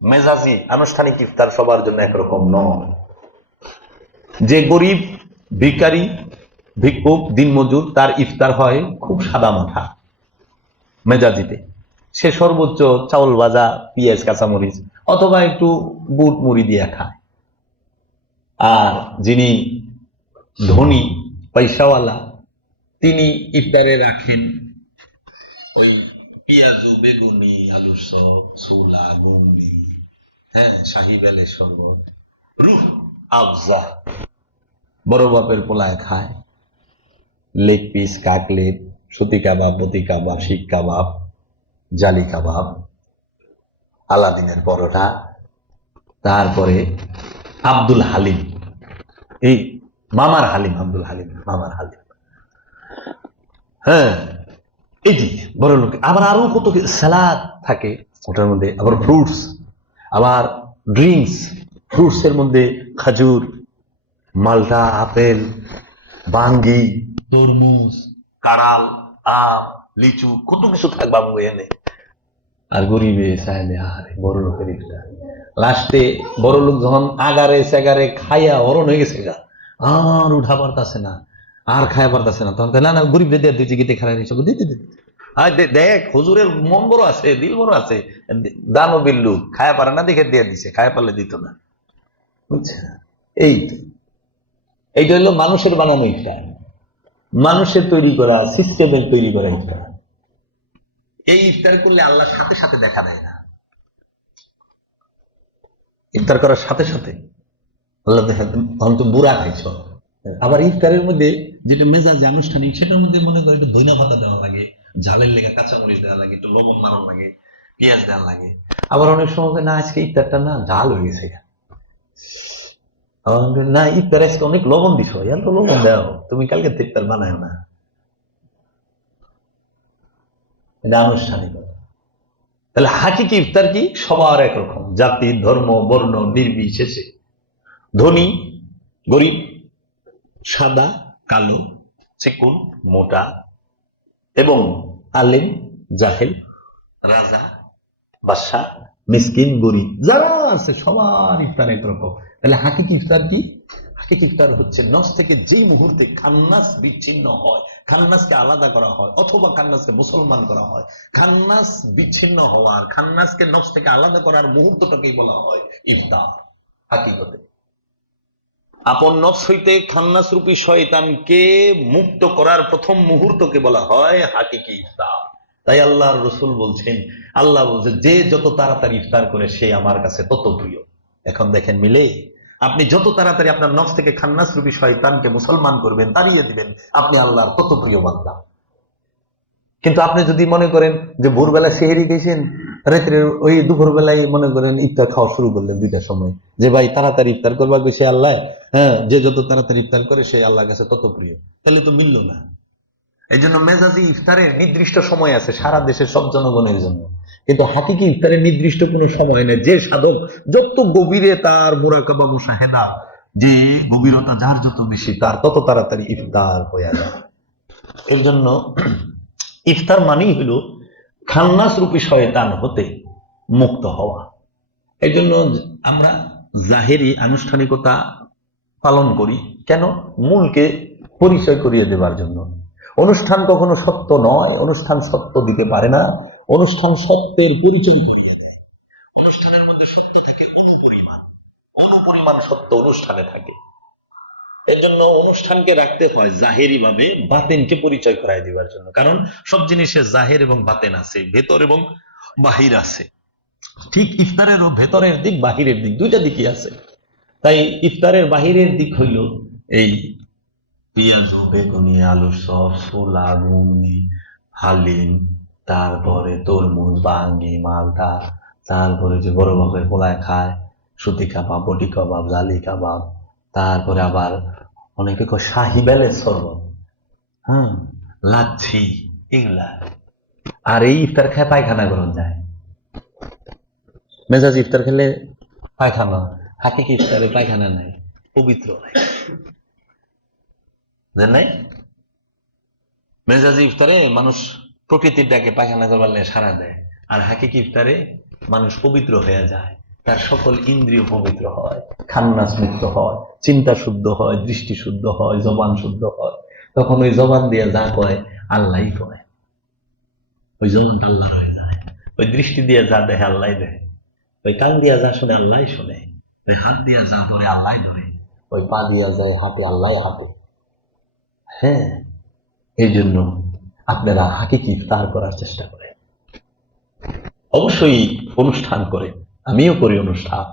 মেজাজি আনুষ্ঠানিক ইফতার সবার জন্য একরকম নয়। যে গরিব, ভিখারি, ভিক্ষুক, দিনমজুর, তার ইফতার হয় খুব সাদা মাথা মেজাজিতে, সে সর্বোচ্চ চাউল ভাজা, পেঁয়াজ, কাঁচামরিচ অথবা একটু বুট মুড়ি দিয়ে খায়। আর যিনি ধনী, পয়সাওয়ালা, তিনি ইফতারে রাখেন ওই পেঁয়াজু, বেগুনি, আলুর চপ, ছোলা, গন্ডি, হ্যাঁ, শাহি বেলের শরবত, রুহ আফজা, বড় বাপের পোলায় খায়, লেগ পিস, কাকলেট, সুতি কাবাব, বতি কাবাব, শিক কাবাব, জালি কাবাব, আলাদিনের পরোটা, তারপরে আব্দুল হালিম, এই মামার হালিম, আব্দুল হালিম, মামার হালিম, হ্যাঁ, এই যে বড় লোক। আবার আরো কত সালাদ থাকে ওটার মধ্যে, আবার ফ্রুটস, আবার ড্রিঙ্কস, ফ্রুটস এর মধ্যে খাজুর, মালটা, আপেল, বাঙ্গি, তরমুজ, কাঁড়াল, আম, লিচু, কত কিছু থাকবে আমগো এনে। আর গরিবে চাইলে আরে বড় লোকের ইফতার। লাস্টে বড় লোক যখন আগারে সেগারে খাইয়া অরণ হয়ে গেছে, আর উঠা পারতাছে না, আর খায়া পারতাছে না, তখন না গরিব দিয়ে দিয়েছে, গীতে খারাই নিচ্ছে, দিতে দিতে দেখ হুজুরের মন বড় আছে, দিল বড় আছে, দানো বিল্লু খায়া পারে না দেখে দিয়ে দিছে, খায়া পারলে দিত না, বুঝছেন? এইটা হলো মানুষের বানানো ইফতার, মানুষের তৈরি করা, সিস্টেমের তৈরি করা ইফতার। এই ইফতার করলে আল্লাহ সাথে সাথে দেখা দেয় না, ইফতার করার সাথে সাথে আল্লাহ দেখা, তখন তো বুড়া খাইছ। আবার ইফতারের মধ্যে যেটা মেজাজ আনুষ্ঠানিক, সেটার মধ্যে মনে করে একটু ধইনা পাতা দেওয়া লাগে, ঝালের লেগে কাঁচামরিচ দেওয়া লাগে, একটু লবণ মারণ লাগে, পেঁয়াজ দেওয়া লাগে। আবার অনেক সময় না আজকে ইফতারটা না ঝাল হয়ে গেছে, না ইফতার আজকে অনেক লবণ দিছ, এত লবণ দাও, তুমি কালকে ইফতার বানায় না। এটা আনুষ্ঠানিকতা। তাহলে হাকিকি ইফতার কি? সবার একরকম, জাতি, ধর্ম, বর্ণ নির্বিশেষে, ধনী, গরিব, সাদা, কালো, চিকুন, মোটা, এবং আলেম, জাহেল, রাজা, বাদশা, মিসকিন, গরিব, যারা আছে সবার ইফতার একরকম। তাহলে হাকিকি ইফতার কি? হাকিকি ইফতার হচ্ছে নফস থেকে যেই মুহূর্তে খান্নাস বিচ্ছিন্ন হয়, খান্নাসকে আলাদা করা হয়, অথবা খান্নাসকে মুসলমান করা হয়, খান্নাস বিচ্ছিন্ন হওয়ার, খান্নাসকে নফস থেকে আলাদা করার মুহূর্তটাকেই বলা হয় ইফতার। হাকিকতে আপন নফস হইতে খান্নাস রূপী শয়তানকে মুক্ত করার প্রথম মুহূর্তকে বলা হয় হাকিকি ইফতার। তাই আল্লাহর রাসূল বলছেন, আল্লাহ বলছে, যে যত তাড়াতাড়ি ইফতার করে সে আমার কাছে তত প্রিয়। এখন দেখেন মিলে, আপনি যত তাড়াতাড়ি আপনার নফস থেকে খান্নাস রূপী শয়তানকে মুসলমান করবেন, তাড়িয়ে দিবেন, আপনি আল্লাহর কত প্রিয় বান্দা। কিন্তু আপনি যদি মনে করেন যে ভোরবেলা সেহেরি গেছেন, রাত্রের ওই দুপুর বেলায় মনে করেন ইফতার খাওয়া শুরু করলেন 2টার সময়, যে ভাই তাড়াতাড়ি ইফতার করবা সে আল্লাহ, হ্যাঁ, যে যত তাড়াতাড়ি ইফতার করে সে আল্লাহর কাছে তত প্রিয়, তাহলে তো মিলল না। এই জন্য মেজাজি ইফতারের নির্দিষ্ট সময় আছে সারা দেশের সব জনগণের জন্য, কিন্তু হাকিকি ইফতারের নির্দিষ্ট কোনো সময় নেই। যে সাধক যত গভীরে তার মুরাকাবা মুশাহেদা, যে গভীরতা যার যত বেশি, তার তত তাড়াতাড়ি ইফতার হয়ে যায়। এর জন্য ইফতার মানেই হলো খান্নাস রূপী শয়তান হতে মুক্ত হওয়া। এই জন্য আমরা জাহেরি আনুষ্ঠানিকতা পালন করি কেন? মূলকে পরিচয় করিয়ে দেবার জন্য। অনুষ্ঠান কখনো সত্য নয়, অনুষ্ঠান সত্য দিতে পারে না, অনুষ্ঠান সত্যের পরিচয়। অনুষ্ঠানের মধ্যে সত্য থাকে অনুপরিমাণ সত্য অনুষ্ঠানে থাকে। এই জন্য অনুষ্ঠানকে রাখতে হয় জাহেরি ভাবে, বাতেনকে পরিচয় করাই দেওয়ার জন্য। কারণ সব জিনিসে জাহের এবং বাতেন আছে, ভেতর এবং বাহির আছে। ঠিক ইফতারেরও ভেতরের দিক বাহিরের দিক, দুইটা দিকই আছে। তাই ইফতারের বাহিরের দিক হইল এই পেঁয়াজ, বেগুনি, আলু সব, ছোলা, ঘুগনি, হালিম, তারপরে তরমুজ, বাঙ্গি, মালটা, তারপরে যে বড় বাপের পোলায় খায় সুতি কাবাব, বটি কাবাব, জালি কাবাব, তারপরে আবার অনেকে শাহি বেলের শরবত, হ্যাঁ, লাচ্ছি, এগুলা। আর এই ইফতার খায় পায়খানা গ্রহণ যায়। মেজাজ ইফতার খেলে পায়খানা, হাকিকি ইফতারে পায়খানা নাই, পবিত্র নাই, নাই। মেজাজি ইফতারে মানুষ প্রকৃতির ডাকে পায়খানা করবার সাড়া দেয়, আর হাকিকি ইফতারে মানুষ পবিত্র হয়ে যায়, তার সকল ইন্দ্রিয় পবিত্র হয়, খান্নাস মুক্ত হয়, চিন্তা শুদ্ধ হয়, দৃষ্টি শুদ্ধ হয়, জবান শুদ্ধ হয়। তখন ওই জবান দিয়ে যা কয় আল্লাহই কয়, ওই জবানটা আল্লাহ হয়ে যায়। ওই দৃষ্টি দিয়ে যা দেখে আল্লাহ দেখে, ওই কান দিয়া যা শুনে আল্লাহ শুনে, ওই হাত দিয়া যা ধরে আল্লাহ ধরে, ওই পা দিয়া যায় হাঁটে আল্লাহ হাঁটে। হ্যাঁ, এই জন্য আপনারা হাকিকি ইফতার করার চেষ্টা করেন। অবশ্যই অনুষ্ঠান করে, আমিও করি অনুষ্ঠান,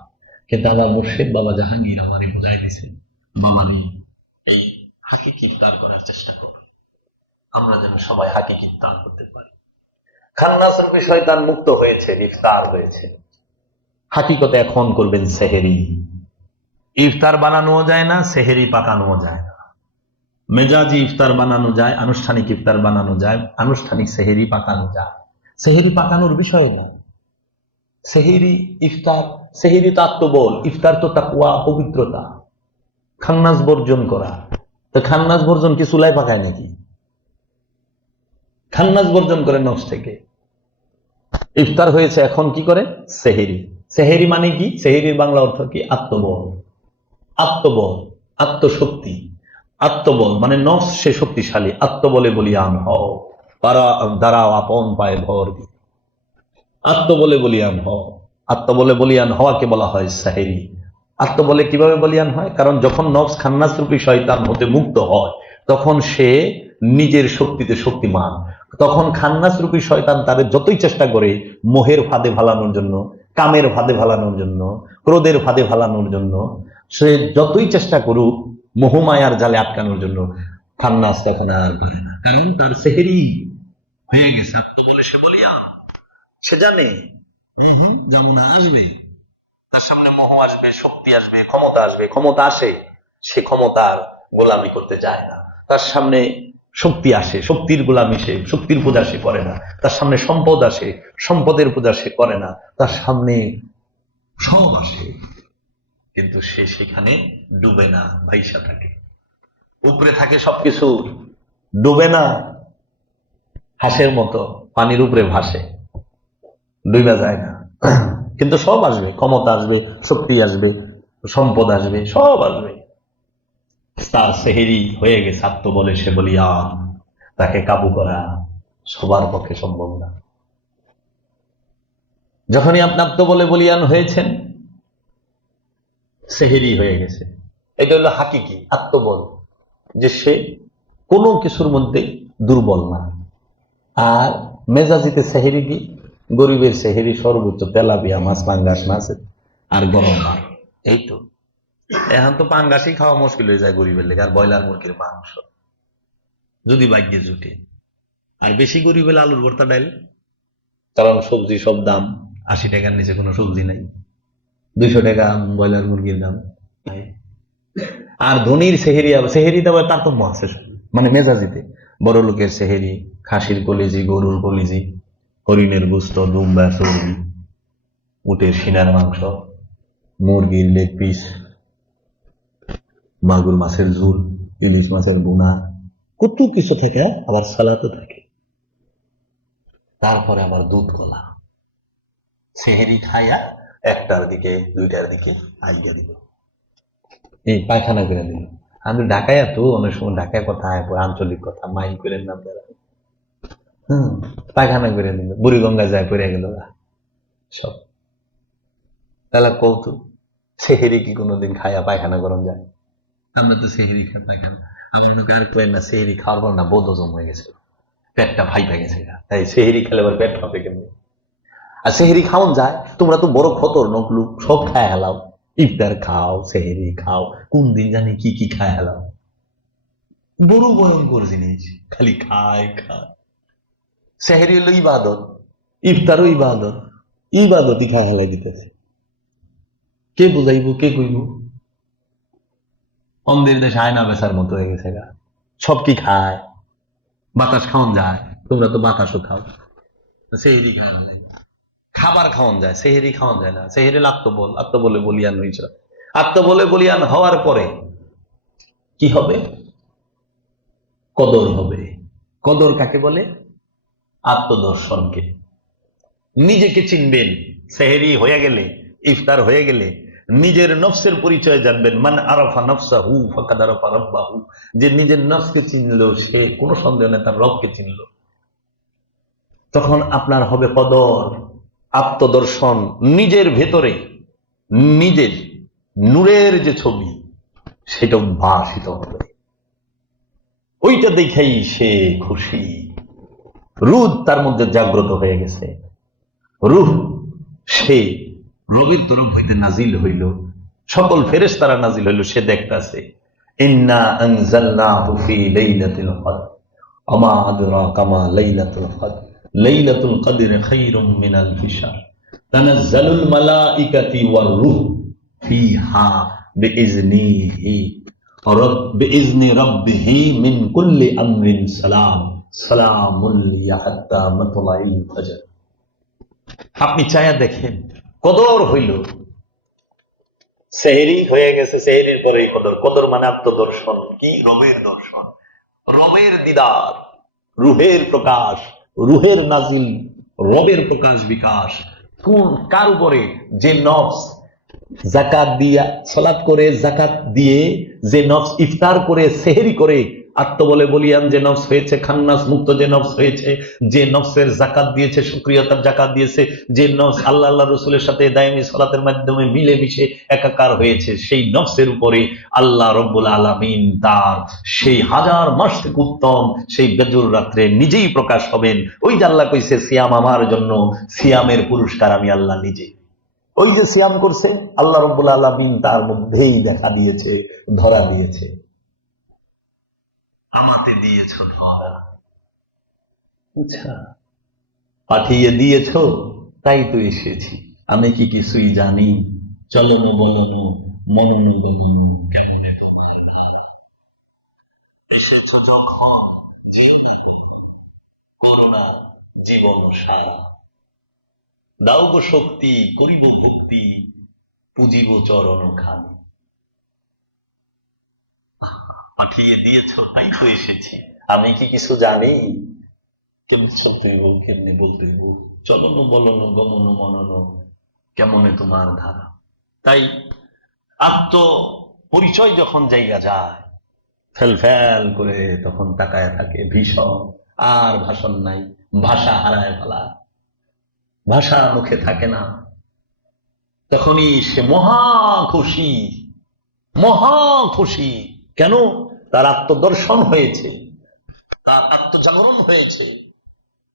কিন্তু আমার মুর্শিদ বাবা জাহাঙ্গীর আমারই বোঝাই দিয়েছেন, বাবারি এই হাকিকি ইফতার করার চেষ্টা করুন, আমরা যেন সবাই হাকিকি ইফতার করতে পারি। খান্নাস রূপী শয়তান মুক্ত হয়েছে, ইফতার হয়েছে। হাকিকতে এখন করবেন সেহেরি। ইফতার বানানো যায় না, সেহেরি পাকানো যায় না। মেজাজি ইফতার বানানো যায়, আনুষ্ঠানিক ইফতার বানানো যায়, আনুষ্ঠানিক সেহেরি পাকানো যায়। সেহেরি পাকানোর বিষয় না, সেহেরি ইফতার, সেহেরি তো আত্মবল, ইফতার তো তাকওয়া, পবিত্রতা, খান্নাস বর্জন করা। তো খান্নাস বর্জন কি চুলায় পাকায় নাকি? খান্নাস বর্জন করে নফস থেকে। ইফতার হয়েছে, এখন কি করে? সেহেরি। সেহেরি মানে কি? সেহেরির বাংলা অর্থ কি? আত্মবল। আত্মবল, আত্মশক্তি। আত্মবল মানে নফস সে শক্তিশালী, আত্মবলে বলিয়ান হও, দাঁড়াও আপন পায়ে ভর দি। আত্মবলে বলিয়ান হও। আত্মবলে বলিয়ান হওয়াকে বলা হয় সেহেরি। আত্মবলে কিভাবে বলিয়ান হয়? কারণ যখন নফস খান্নাস রূপী শয়তান হতে মুক্ত হয়, তখন সে নিজের শক্তিতে শক্তিমান। তখন খান্নাস রূপী শয়তান তাদের যতই চেষ্টা করে মোহের ফাঁদে ভালানোর জন্য, কামের ফাঁদে ভালানোর জন্য, ক্রোধের ফাঁদে ভালানোর জন্য, সে যতই চেষ্টা করুক মোহমায়ার জালে আটকানোর জন্য, খান্নাস তখন আর পারে না। কারণ তার সেহেরি হয়ে গেছে। আত্মবলে সে বলিয়ান, সে জানে যেমন আসবে, তার সামনে মোহ আসবে, শক্তি আসবে, ক্ষমতা আসবে, ক্ষমতা আসে, সে ক্ষমতার গোলামি করতে চায় না। তার সামনে শক্তি আসে, শক্তির গোলামি সে, শক্তির পূজা সে করে না। তার সামনে সম্পদ আসে, সম্পদের পূজা সে করে না। তার সামনে সব আসে, কিন্তু সে সেখানে ডুবে না, ভাইসা থাকে, উপরে থাকে সবকিছু, ডুবে না। হাঁসের মতো পানির উপরে ভাসে, ডুবে যায় না। কিন্তু সব আসবে, ক্ষমতা আসবে, শক্তি আসবে, সম্পদ আসবে, সব আসবে। তার সেহেরি হয়ে গেছে, আত্মবলে সে বলিয়ান। তাকে কাবু করা সবার পক্ষে সম্ভব না। যখনই আপনি আত্মবলে বলিয়ান হয়েছেন, সেহেরি হয়ে গেছে। এটা হলো হাকিকি আত্মবল, যে সে কোনো কিছুর মধ্যে দুর্বল না। আর মেজাজিতে সেহেরি কি? গরিবের সেহেরি সর্বোচ্চ তেলাপিয়া মাছ, পাঙ্গাস মাছ আর গরম ভাত, এই তো। এখন তো পাঙ্গাসই খাওয়া মুশকিল হয়ে যায় গরিবের লেগে, আর ব্রয়লার মুরগির মাংস যদি ভাগ্যে জুটে। আর বেশি গরিব হলে আলুর ভর্তা ডাইল, কারণ সবজি সব দাম, 80 টাকার নিচে কোনো সবজি নাই, 200 টাকা ব্রয়লার মুরগির দাম। আর ধনির সেহেরি, সেহেরি দেওয়া তারতম্য আছে, মানে মেজাজিতে। বড় লোকের সেহেরি খাসির কলিজি, গরুর কলিজি, হরিণের গোস্ত, দুম্বা চর্বি, উটের সিনার মাংস, মুরগির লেগ পিস, মাগুর মাছের ঝুল, ইলিশ মাছের বোনা, কত কিছু থাকে। আবার সালাদও থাকে, তারপরে আবার দুধ কলা। সেহেরি খাইয়া 1টার দিকে 2টার দিকে আইগা দিল, এই পায়খানা করে দিল। আমি ঢাকায় তো অনেক সময় ঢাকায় কথা হয়, আঞ্চলিক কথা, মাই করে নাম দ্বারা পায়খানা করে দিল, বুড়িগঙ্গা যায় পড়ে গেল সব। তাহলে কৌতুক, সেহেরি কি কোনোদিন খাইয়া পায়খানা গরম যায়? আমরা তো সেহেরি খাই পায়খানা। আমার মনে আর করেন না, সেহেরি খাওয়ার পর না বোধ হজম হয়ে গেছে, পেটটা ফাইপা গেছে, তাই সেহেরি খেলে আবার পেট ফাঁপে কেমনি? আর সেহেরি খাওয়ান যায়? তোমরা তো বড় খতরনাক লোক, সব খায় হেলাও, ইফতার খাও, সেহেরি খাও, কোন দিন জানি কি কি খায় হেলাও, বড় ভয়ঙ্কর জিনিস, খালি খায় খায়। সেহেরি হলো ইবাদত, ইফতারও ইবাদত, ইবাদতই খায় হেলাই দিতেছে। কে বুঝাইব, কে কইব? অন্ধের দেশে আয়না বেচার মতো হয়ে গেছে গা। সব কি খায়? বাতাস খাওয়ান যায়? তোমরা তো বাতাসও খাও। সেহেরি খায় না, খাবার খাওয়ান যায়, সেহেরি খাওয়ান যায় না। সেহেরি আত্মবল, আত্মবলে বলিয়ান হয়েছে। আত্মবলে বলিয়ান হওয়ার পরে কি হবে? কদর হবে। কদর কাকে বলে? আত্মদর্শনকে। নিজেকে চিনবেন, সেহেরি হয়ে গেলে, ইফতার হয়ে গেলে নিজের নফসের পরিচয় জানবেন। মান আরাফা নফসাহু ফাকাদ আরাফা রাব্বাহু। যে নিজের নফসকে চিনলো, সে কোনো সন্দেহ নেই তার রবকে চিনলো। তখন আপনার হবে কদর, আত্মদর্শন। নিজের ভেতরে নিজের নূরের যে ছবি, সেটা উদ্ভাসিত হবে, ওইটা দেখেই সে খুশি। রূহ তার মধ্যে জাগ্রত হয়ে গেছে, রূহ সে রবির তরফ হইতে নাজিল হইল, সকল ফেরেশতারা নাজিল হইল, সে দেখতাছে। ইন্না আনজালনাহু ফি লাইলাতিল কদর ওয়া আদরাকা মা লাইলাতুল কদর লাইলাতুল কদরি খায়রুম মিন আলফি শাহর তানাজ্জালুল মালাইকাতু ওয়ার রূহ ফিহা বিইজনিহি বিইজনি রাব্বিহি মিন কুল্লি আমরিন সালাম সালামুল হিয়া হাত্তা মাতলাইল ফজর। আপনি চায়া দেখেন, কদর হইল, সেহেরি হয়ে গেছে, সেহেরির পরে কদর। কদর মানে আত্মদর্শন। কি? রবের দর্শন, রবের দিদার, রুহের প্রকাশ, রুহের নাজিল, রবের প্রকাশ বিকাশ। কোন কার উপরে? যে নফস জাকাত দিয়া সালাত করে, জাকাত দিয়ে যে নফস ইফতার করে, সেহেরি করে, আত্মবলে বলিয়ান যে নফস হয়েছে, খান্নাস মুক্ত যে নফস হয়েছে, যে নফসের জাকাত দিয়েছে, শুকরিয়তার জাকাত দিয়েছে, যে নফস আল্লাহ আল্লাহ রসুলের সাথে দায়মি সালাতের মাধ্যমে মিলে মিশে একাকার হয়েছে, সেই নফসের উপরে আল্লাহ রব্বুল আলামিন তার সেই হাজার মাস থেকে উত্তম সেই বেজুর রাত্রে নিজেই প্রকাশ হবেন। ওই যে আল্লাহ কইছে, সিয়াম আমার জন্য, সিয়ামের পুরস্কার আমি আল্লাহ নিজে। ওই যে সিয়াম করছে, আল্লাহ রব্বুল আলামিন তার মধ্যেই দেখা দিয়েছে, ধরা দিয়েছে। আমাতে দিয়েছ ধরা, আচ্ছা পাঠিয়ে দিয়েছ, তাই তো এসেছি। আমি কি কিছুই জানি? চলনো বলনো মনন গমন কেমনে তোমার এসেছ যখন, করোনা জীবন সারা, দাও গো শক্তি, করিব ভক্তি, পুজিব চরণ খানি। পাঠিয়ে দিয়েছ, তাই তো এসেছি। আমি কি কিছু জানি? কেমন চলতে হইব, কেমনে বলতে হইব, চলনো বলনো গমন মনন কেমনে তোমার ধারা। তাই আত্ম পরিচয় যখন জায়গা যায়, ফেল ফেল করে তখন তাকায় থাকে, ভীষণ আর ভাষণ নাই, ভাষা হারায় ফেলা, ভাষা মুখে থাকে না। তখনই সে মহা খুশি, মহা খুশি। কেন? তার আত্মদর্শন হয়েছে, তার আত্মজাগরণ হয়েছে,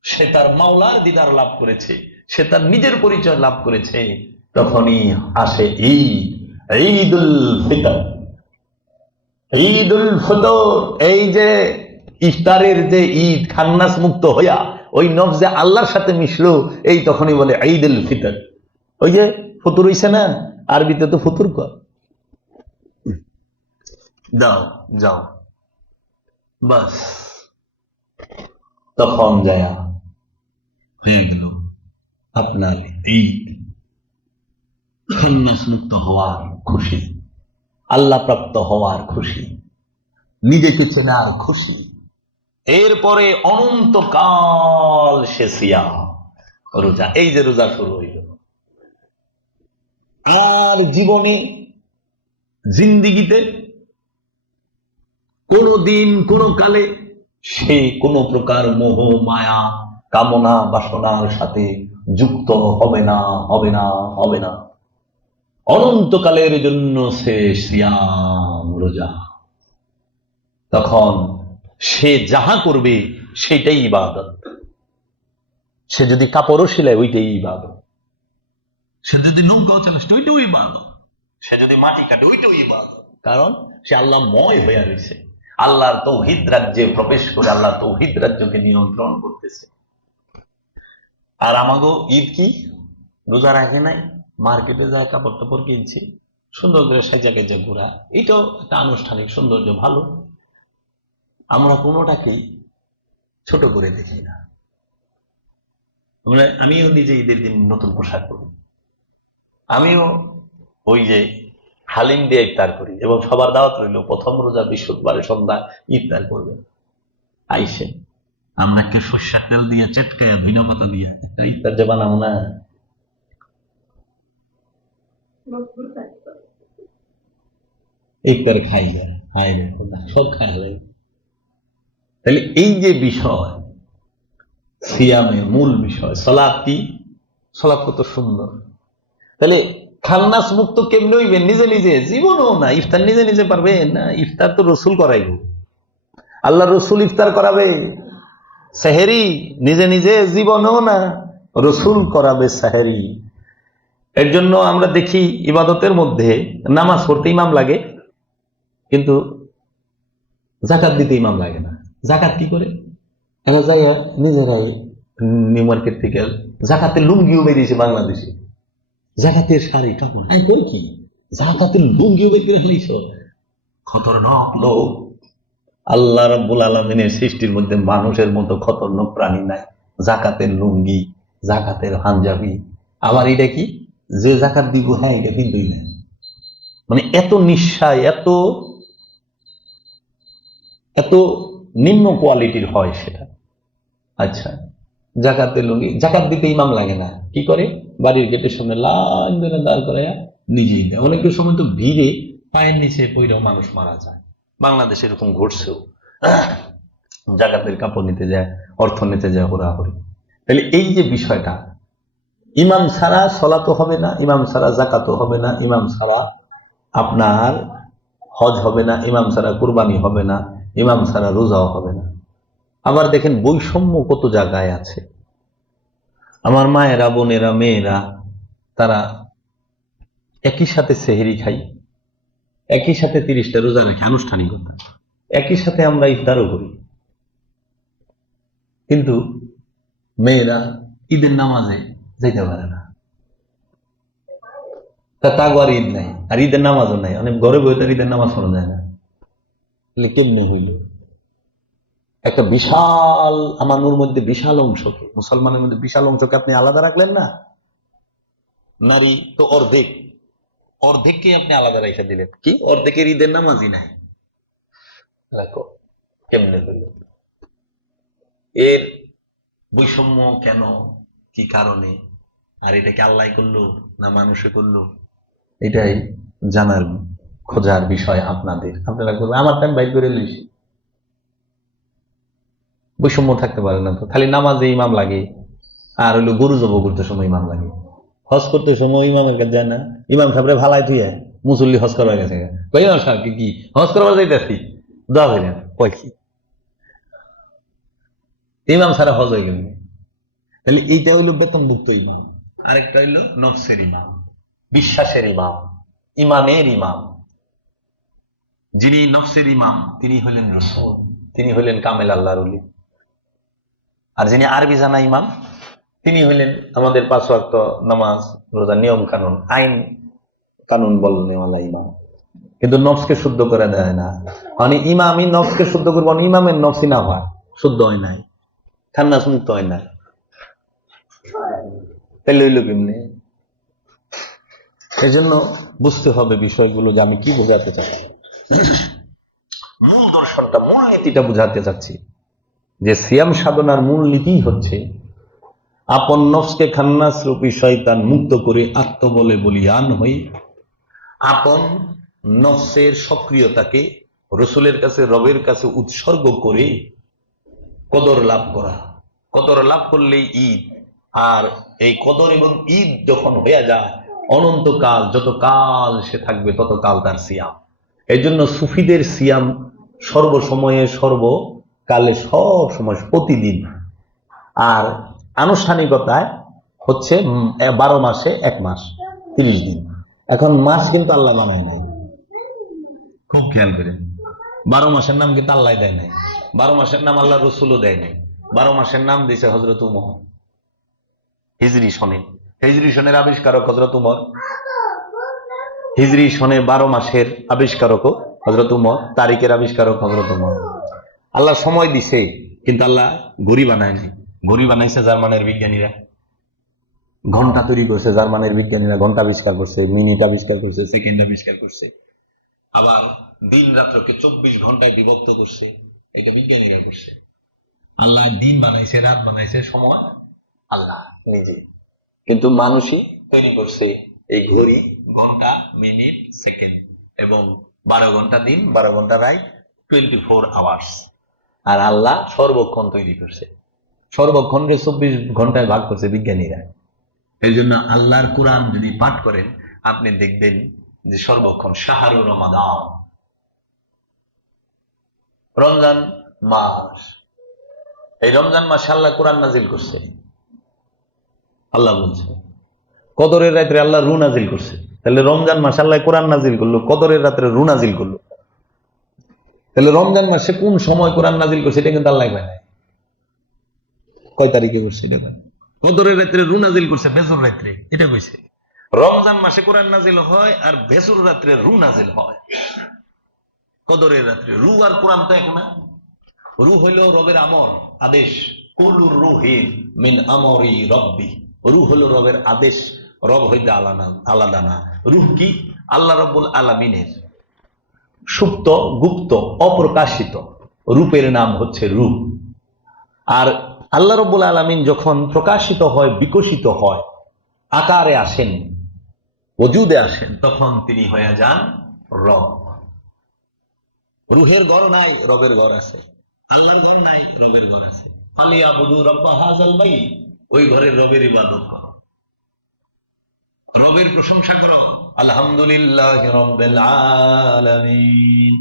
সে তার মাওলার দিদার লাভ করেছে, সে তার নিজের পরিচয় লাভ করেছে। তখনই আসে ঈদ। ঈদুল ফিতর, ঈদুল ফিতর, এই যে ইফতারের যে ঈদ, খান্নাস মুক্ত হইয়া ওই নফস যে আল্লাহর সাথে মিশলো, এই তখনই বলে ঈদুল ফিতর। ওই যে ফতুর হইছে না, আরবিতে তো ফতুর কর, দাও যাও, বাস তখন যায়া হয়ে গেল আপনার ঈদ, খান্নাস মুক্ত হওয়ার খুশি, আল্লাহ প্রাপ্ত হওয়ার খুশি, নিজেকে চেনার খুশি। এরপরে অনন্তকাল সে সিয়াম, রোজা। এই যে রোজা শুরু হইল, আর জীবনে জিন্দিগিতে কোনদিন কোন কালে সে কোন প্রকার মোহ মায়া কামনা বাসনার সাথে যুক্ত হবে না, হবে না, হবে না। অনন্তকালের জন্য সে সিয়াম, রোজা। তখন সে যাহা করবে সেটাই ইবাদত। সে যদি কাপড়ও সিলায় ওইটাই ইবাদত, সে যদি নৌকাও চালায় ওইটাও ইবাদত, সে যদি মাটি কাটে ওইটাও ইবাদত। কারণ সে আল্লাহময় হয়ে রয়েছে, আল্লাহর তৌহিদ রাজ্যে প্রবেশ করে আল্লাহ তৌহিদ রাজ্যকে নিয়ন্ত্রণ করতেছে। আর আমাগো ঈদ কি রোজা রাখে নাই, মার্কেটে যায় কাপড় টাপড় কিনছি, সুন্দর করে সাজা গেজা ঘোরা, এটাও একটা আনুষ্ঠানিক সৌন্দর্য, ভালো। আমরা কোনোটাকেই ছোট করে দেখি না। আমিও নিজে ঈদের দিন নতুন পোশাক করি, আমিও ওই যে হালিম দিয়ে ইফতার করি, এবং সবার দাওয়াত রইল প্রথম রোজা বৃহস্পতিবারে সন্ধ্যা ইফতার করবে, আইসে আমরা কে সর্ষের তেল দিয়ে চেটকায়া ধনিয়া পাতা দিয়ে ইফতার যে বানাবো না, ইফতার খাই যায়, খাই না, সব খাই লাগে। তাহলে এই যে বিষয় সিয়ামে মূল বিষয়, সালাত কি, সালাত কত সুন্দর। তাহলে খান্নাস মুক্ত কেমনে হইবে? নিজে নিজে, জীবনও না। ইফতার নিজে নিজে পারবে না, ইফতার তো রসুল করাইব, আল্লাহ রসুল ইফতার করাবে। সেহেরি নিজে নিজে জীবনও না, রসুল করাবে সেহেরি। এর জন্য আমরা দেখি ইবাদতের মধ্যে নামাজ পড়তে ইমাম লাগে, কিন্তু জাকাত দিতে ইমাম লাগে না। জাকাত কি করে? নিজেরাই নিউ মার্কেট থেকে জাকাতের লুঙ্গিও বেরিয়েছে বাংলাদেশে, জাকাতের শাড়ি কাপড়, আমি কই কি জাকাতের লুঙ্গিও বের করে ফেলিস। খতরনাক লোক। আল্লাহ রাব্বুল আলামিনের সৃষ্টির মধ্যে মানুষের মতো খতরনাক প্রাণী নাই। জাকাতের লুঙ্গি, জাকাতের পাঞ্জাবি, আবার এটা কি যে জাকাত দিব, হ্যাঁ এটা কিনতেই না। মানে এত নিঃশ্বাস, এত এত নিম্ন কোয়ালিটির হয় সেটা। আচ্ছা, জাকাতের লুঙ্গি, জাকাত দিতে ইমাম লাগে না, কি করে? বাড়ির গেটের সামনে লাইন ধরে দাঁড় করাইয়া নিজেই দেয়। অনেকের সময় তো ভিড়ে পায়ের নিচে পইরাও মানুষ মারা যায়। বাংলাদেশে এরকম ঘটছেও, জাকাতের কাপড় নিতে যায়, অর্থ নিতে যায় হোরাহরি। তাহলে এই যে বিষয়টা, ইমাম ছাড়া সলাতও হবে না, ইমাম ছাড়া জাকাতও হবে না, ইমাম ছাড়া আপনার হজ হবে না, ইমাম ছাড়া কুরবানি হবে না, ইমাম ছাড়া রোজাও হবে না। আবার দেখেন বৈষম্য কত জায়গায় আছে। আমার মায়েরা, বোনেরা, মেয়েরা, তারা একই সাথে সেহরি খাই, একই সাথে 30টা রোজা রাখে, আনুষ্ঠানিকতা, একই সাথে আমরা ইফতারও করি, কিন্তু মেয়েরা ঈদের নামাজে যেতে পারে না। তাগো আর ঈদ নাই, আর ঈদের নামাজও নাই, অনেক ঘরে বই তার ঈদের নামাজ পড়া যায় না। কেমনে হইল? একটা বিশাল আমানুর মধ্যে বিশাল অংশকে, মুসলমানের মধ্যে বিশাল অংশকে আপনি আলাদা রাখলেন না। নারী তো অর্ধেক, অর্ধেককে আপনি আলাদা রেখে দিলেন, কি অর্ধেকের ঈদের নামাজই নাই। দেখো কেমনে হইল? এর বৈষম্য কেন, কি কারণে, আর এটা কি আল্লাহ করলো না মানুষে করলো? এটাই জানার খোঁজার বিষয় আপনাদের। আপনারা করবেন, আমার টাইম বাইর করে লইছি। বৈষম্য থাকতে পারে না তো, খালি নামাজে ইমাম লাগে, আর হইলো গরু জব করতে সময় ইমাম লাগে, হজ করতে সময় ইমামের কাছে যায় না। ইমাম সাহেবরে ভালাই থুয়ে মুসল্লি হজ করা গেছে, কি হজ করবার যাইতেছি, দোয়া করেন, কয় কি ইমাম সারা হজ হয়ে গেল। তাহলে এইটা হইলো বেতন মুক্ত ইমাম। আরেকটা হইলো নফসের ইমাম, বিশ্বাসের ইমাম, ইমানের ইমাম, যিনি নফসের ইমাম, তিনি হলেন রাসূল, তিনি হলেন কামেল আল্লাহর ওলি। আর যিনি আরবি জানা ইমাম, তিনি হলেন আমাদের 5 ওয়াক্ত নামাজ রোজা নিয়ম কানুন আইন কানুন বলনেওয়ালা ইমাম। কিন্তু নফসকে শুদ্ধ করে দেয় না। মানে ইমামই নফসকে শুদ্ধ করবো, ইমামের নফসই না হয়, শুদ্ধ হয় নাই, খান্নাস মুক্ত হয় না, তাহলে হইল কেমনি? এই জন্য বুঝতে হবে বিষয়গুলো, যে আমি কি বোঝাতে চাচ্ছি। মূল দর্শনটা, মূল নীতিটা বুঝাতে চাচ্ছি, যে সিয়াম সাধনার মূল নীতি হচ্ছে আপন নফসকে খান্নাস রূপী শয়তান মুক্ত করে আত্মবলে বলিয়ান হই আপন নফসের সক্রিয়তাকে রসুলের কাছে, রবের কাছে উৎসর্গ করে কদর লাভ করা। কদর লাভ করলেই ঈদ। আর এই কদর এবং ঈদ যখন হয়ে যায়, অনন্তকাল, যত কাল সে থাকবে তত কাল তার সিয়াম। এই জন্য সুফিদের সিয়াম সর্বসময়ে, সর্বকালে, সব সময়, প্রতিদিন। আর আনুষ্ঠানিকতায় হচ্ছে 12 মাসে 1 মাস, 30 দিন। এখন মাস কিন্তু আল্লাহ বানায় নাই, খুব খেয়াল করেন। 12 মাসের নাম কিন্তু আল্লাহ দেয় নাই, 12 মাসের নাম আল্লাহ রসুলও দেয় নাই। 12 মাসের নাম দিয়েছে হযরত উমর হিজরি সনে। হিজরি সনের আবিষ্কারক হযরত উমর। হিজরি সনে 12 মাসের আবিষ্কারক হযরত উমর, তারিখের আবিষ্কারক হযরত উমর। আল্লাহ সময় দিছে, কিন্তু আল্লাহ ঘড়ি বানায় নাই। ঘড়ি বানাইছে জার্মানের বিজ্ঞানীরা, ঘন্টা তৈরি করছে জার্মানের বিজ্ঞানীরা, ঘন্টা আবিষ্কার করছে, মিনিট আবিষ্কার করছে, সেকেন্ড আবিষ্কার করছে। আবার দিন রাত্রকে 24 ঘন্টায় বিভক্ত করছে, এটা বিজ্ঞানীরা করছে। আল্লাহ দিন বানাইছে, রাত বানাইছে, সময় আল্লাহ নিজে, কিন্তু মানুষই তৈরি করছে এই ঘড়ি, ঘন্টা, মিনিট, সেকেন্ড, এবং 12 ঘন্টা দিন, 12 ঘন্টা রাত, 24 আওয়ার্স। আর আল্লাহ সর্বক্ষণ তৈরি করছে, সর্বক্ষণকে 24 ঘন্টায় ভাগ করছে বিজ্ঞানীরা। এই জন্য আল্লাহর কোরআন যদি পাঠ করেন, আপনি দেখবেন যে সর্বক্ষণ শাহরুর রমাদান, রমজান মাস। এই রমজান মাসে আল্লাহ কোরআন নাজিল করছে। আল্লাহ বলছে কদরের রাত্রে আল্লাহ রু নাজিল করছে। তাহলে রমজান মাসে আল্লাহ কোরআন নাজিল করলো, কদরের রাত্রে রু নাজিল করলো। তাহলে রমজান মাসে কোন সময় কোরআন নাজিল করছে এটা কিন্তু আল্লাহ কয় নাই, কয় তারিখে করছে এটা কয়। কদরের রাত্রে রু নাজিল করছে, বেজুর রাত্রে, এটা কইছে। রমজান মাসে কোরআন নাজিল হয়, আর বেজুর রাত্রে রু নাজিল হয়। কদরের রাত্রে রু আর কোরআন তো এক না। রু হইল রবের আমর, আদেশ। কুলুর রুহি মিন আমরি রব্বি। রু হলো রবের আদেশ, রব হইতে আলাদা না। রুহ কি? আল্লাহ রব্বুল আলামিনের সুপ্ত, গুপ্ত, অপ্রকাশিত রূপের নাম হচ্ছে রূহ। আর আল্লাহ রব্বুল আলামিন যখন প্রকাশিত হয়, বিকশিত হয়, আকারে আসেন, ওজুদে আসেন, তখন তিনি হয়ে যান রব। রুহের ঘর নাই, রবের ঘর আছে। আল্লাহর ঘর নাই, রবের ঘর আছে। ফালিয়াবুদু রাব্ব হাযাল বাইত, ওই ঘরের রবের ইবাদত করো, রবের প্রশংসা করো। আলহামদুলিল্লাহি রাব্বিল আলামিন।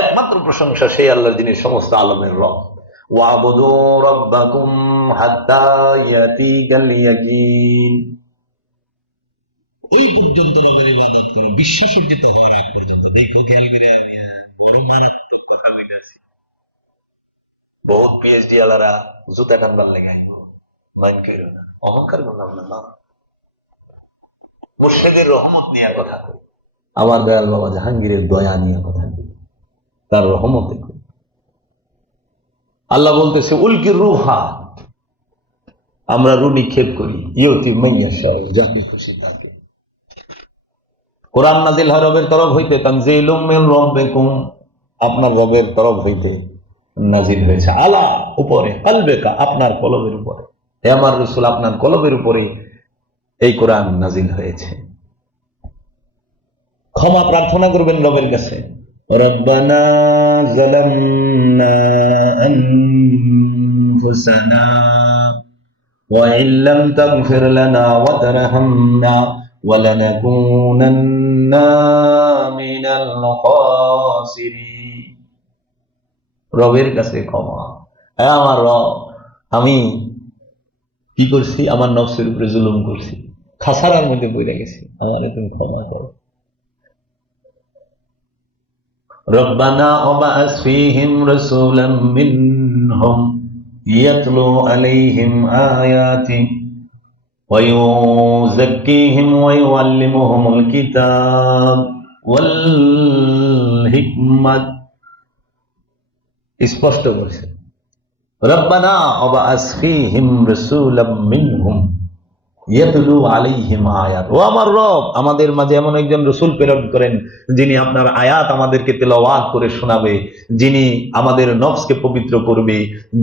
একমাত্র প্রশংসা সেই আল্লাহর, যিনি সমস্ত আলমের রব। ওয়াবুদু রাব্বাকুম হাত্তা ইয়াতিকাল ইয়াকিন। ওই পর্যন্ত রবের ইবাদত করো, বিশ্বাস অর্জিত হওয়ার আগ পর্যন্ত। দেখো, খেয়াল করে, বড় মারাত্মক কথা বলেছি। বহুত পিএইচডি আলারা জুতা টানবার লাগাইব, মাইন্ড করো না, অহংকার করলাম না। মুর্শিদের রহমত নিয়ে কথা কই, আমার দয়াল বাবা জাহাঙ্গীরের দয়া নিয়ে কথা কই, তার রহমতে কই। আল্লাহ বলতেছে উলকির রুহা, আমরা রু নিক্ষেপ করি, ইয়তি মাইয়াশা, যাকে খুশি তাকে। কোরআন নাজিল হয় রবের তরফ হইতে, তানজিলুম মিন রাব্বিকুম, আপনার রবের তরফ হইতে নাজিল হয়েছে। আলা, উপরে, কলবেকা, আপনার কলবের উপরে। হে আমার রাসূল, আপনার কলবের উপরে এই কোরআন নাজিল হয়েছে। ক্ষমা প্রার্থনা করবেন রবের কাছে। রব্বানা যালামনা আনফুসানা ওয়া ইল্লাম তাগফির লানা ওয়া তারহামনা ওয়া লানাকুনান্না মিনাল খাসিরিন। রবের কাছে ক্ষমা। হ্যাঁ আমার রব, আমি কি করছি? আমার নফসের উপরে জুলুম করছি, খাসারার মধ্যে পড়ে গেছি, আমারে তুমি ক্ষমা করো। রব্বানা ওয়াবা'আস ফীহিম রাসূলাম মিনহুম ইয়াতলু আলাইহিম আয়াতিক ওয়া ইউযাক্কিহিম ওয়া ইউআল্লিমুহুমুল কিতাব ওয়াল হিকমাত। স্পষ্ট বলছে, রব্বানা ওয়াবা'আস ফীহিম রাসূলাম মিনহুম ইয়াতলু আলাইহিম আয়াত। ও আমার রব, আমাদের মাঝে এমন একজন রাসূল প্রেরণ করেন যিনি আপনার আয়াত আমাদেরকে তেলাওয়াত করে শোনাবে, যিনি আমাদের নফসকে পবিত্র করবে,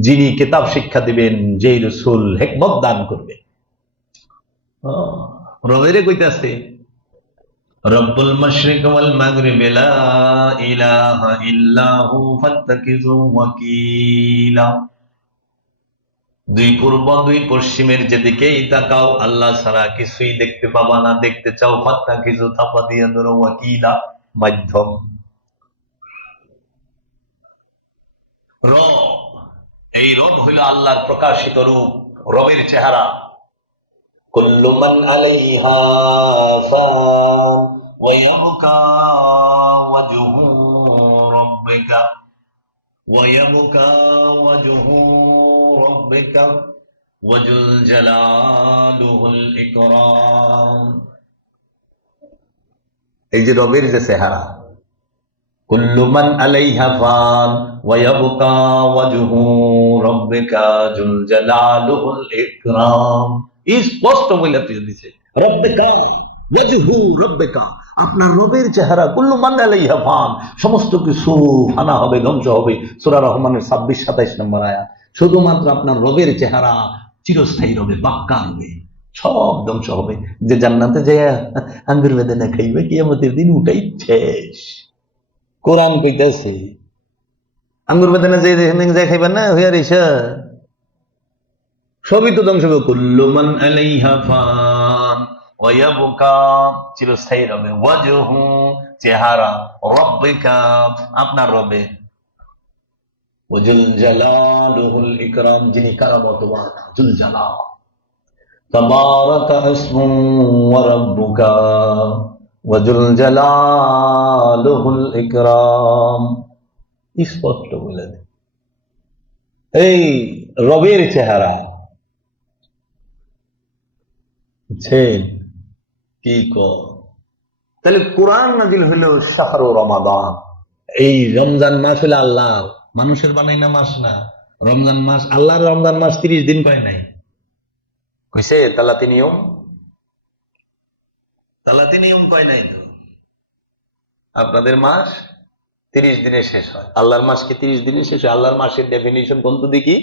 যিনি কিতাব শিক্ষা দিবেন, যেই রাসূল হিকমত দান করবে। রবেরে কইতাছে রব্বুল মাশরিক ওয়াল মাগরিব লা ইলাহা ইল্লা হু ফাত্তাকিযু ওয়াকিলা। দুই পূর্ব দুই পশ্চিমের যেদিকেই তাকাও আল্লাহ ছাড়া কিছুই দেখতে পাবা না। দেখতে চাও ফাত্তাকিযু, থাপা দিয়ে ধরো, ওয়াকিলা মাধ্যম। রব, এই রব হইল আল্লাহর প্রকাশিত রূপ, রবের চেহারা। কুল্লু মান আলাইহা ফান ওয়া ইয়াবকা ওয়াজহু রাব্বিকা ওয়া ইয়াবকা ওয়াজহু রাব্বিকা ওয়াজুল জালালুল ইকরাম। এই যে রবের যে চেহারা, কুল্লু মান আলাইহা ফান ওয়া ইয়াবকা ওয়াজহু রাব্বিকা যুল জালালুল ইকরাম। স্পষ্ট বলে দিয়েছে রব্বিকা ওয়াজহু রাব্বিকা, আপনার রবের চেহারা। কুল্লু মান আলাইহা ফান, সমস্ত কিছু ফানা হবে, ধ্বংস হবে। সূরা রহমানের 26-27 নম্বর আয়াত। শুধুমাত্র আপনার রবের চেহারা চিরস্থায়ী রবে, বাক্কা রবে, সব ধ্বংস হবে। যে জান্নাতে যায় আঙ্গুর বেদনা খাইবে, কিয়ামতের দিন উঠাই শেষ। কোরআন কইতাছে আঙ্গুর বেদনা যে খাইবেন না হইয়া রেশা, সবই তো ধ্বংস হবে। কুল্লু মান আলাইহা ফান ওয়া ইয়াবকা, চিরস্থায়ী রবে, ওয়াজহু, চেহারা, রাব্বিকা, আপনার রবে, ওয়াজুল জালালুল ইকরাম, যিনি কারামতওয়ান, জুল জালাল। তাবারাকা ইসমু ওয়া রাব্বুকা ওয়াজুল জালালুল ইকরাম। স্পষ্ট বলে দেয় এই রবের চেহারা। কি তাহলে কোরআন নাজিল হইল শাহরু রমাদান। এই রমজান মাস হইল আল্লাহ মানুষের বানাই না মাস না। রমজান মাস আল্লাহর, রমজান মাস 30 দিন কয় নাই, কইছে তালাতি নিয়ম, তালাতি নিয়ম কয় নাই তো। আপনাদের মাস 30 দিনে শেষ হয়, আল্লাহর মাস কি 30 দিনে শেষ হয়? আল্লাহর মাসের ডেফিনিশন কোন তো দেখি।